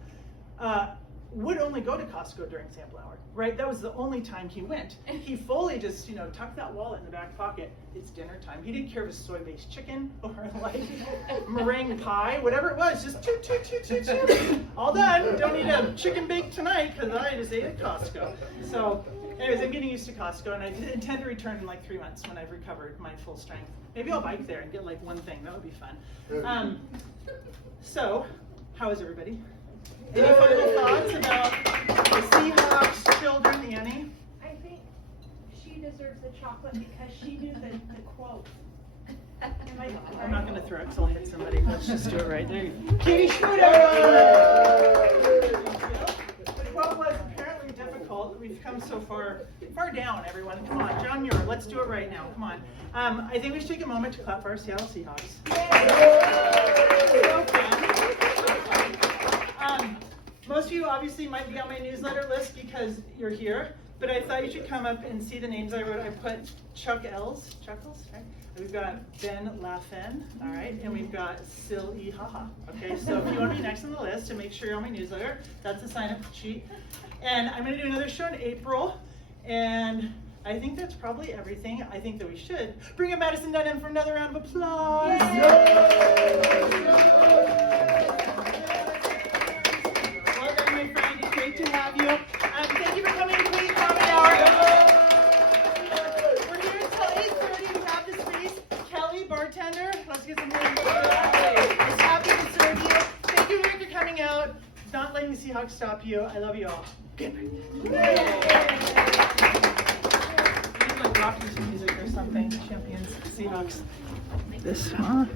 would only go to Costco during sample hour, right? That was the only time he went. He fully just, you know, tucked that wallet in the back pocket. It's dinner time. He didn't care if it was soy-based chicken or like meringue pie, whatever it was, just toot. All done. Don't need a chicken bake tonight because I just ate at Costco. So anyways, I'm getting used to Costco, and I intend to return in like 3 months when I've recovered my full strength. Maybe I'll bike there and get like one thing. That would be fun. So, how is everybody? Any final thoughts about the Seahawks children, Annie? I think she deserves the chocolate because she knew the quote. I'm not going to throw it because I'll hit somebody. Let's just do it right there. Katie Schroeder! The quote was apparently difficult. We've come so far down, everyone. Come on, John Muir, let's do it right now. Come on. I think we should take a moment to clap for our Seattle Seahawks. So fun. Most of you obviously might be on my newsletter list because you're here, but I thought you should come up and see the names I wrote. I put Chuckles, right? We've got Ben Laffen, all right, and we've got Sil E. Haha. Okay, so if you want to be next on the list and make sure you're on my newsletter, that's the sign-up sheet. And I'm going to do another show in April, and I think that's probably everything. I think that we should bring up Madison Dunham for another round of applause. To have you. Thank you for coming to Quiggy Comedy Hour. We're here until 8:30. We have the space. Kelly, bartender, let's get some hands. Is happy to serve you. Thank you for coming out. Not letting the Seahawks stop you. I love you all. Good night. Like rock music or something. Champions, Seahawks. This one.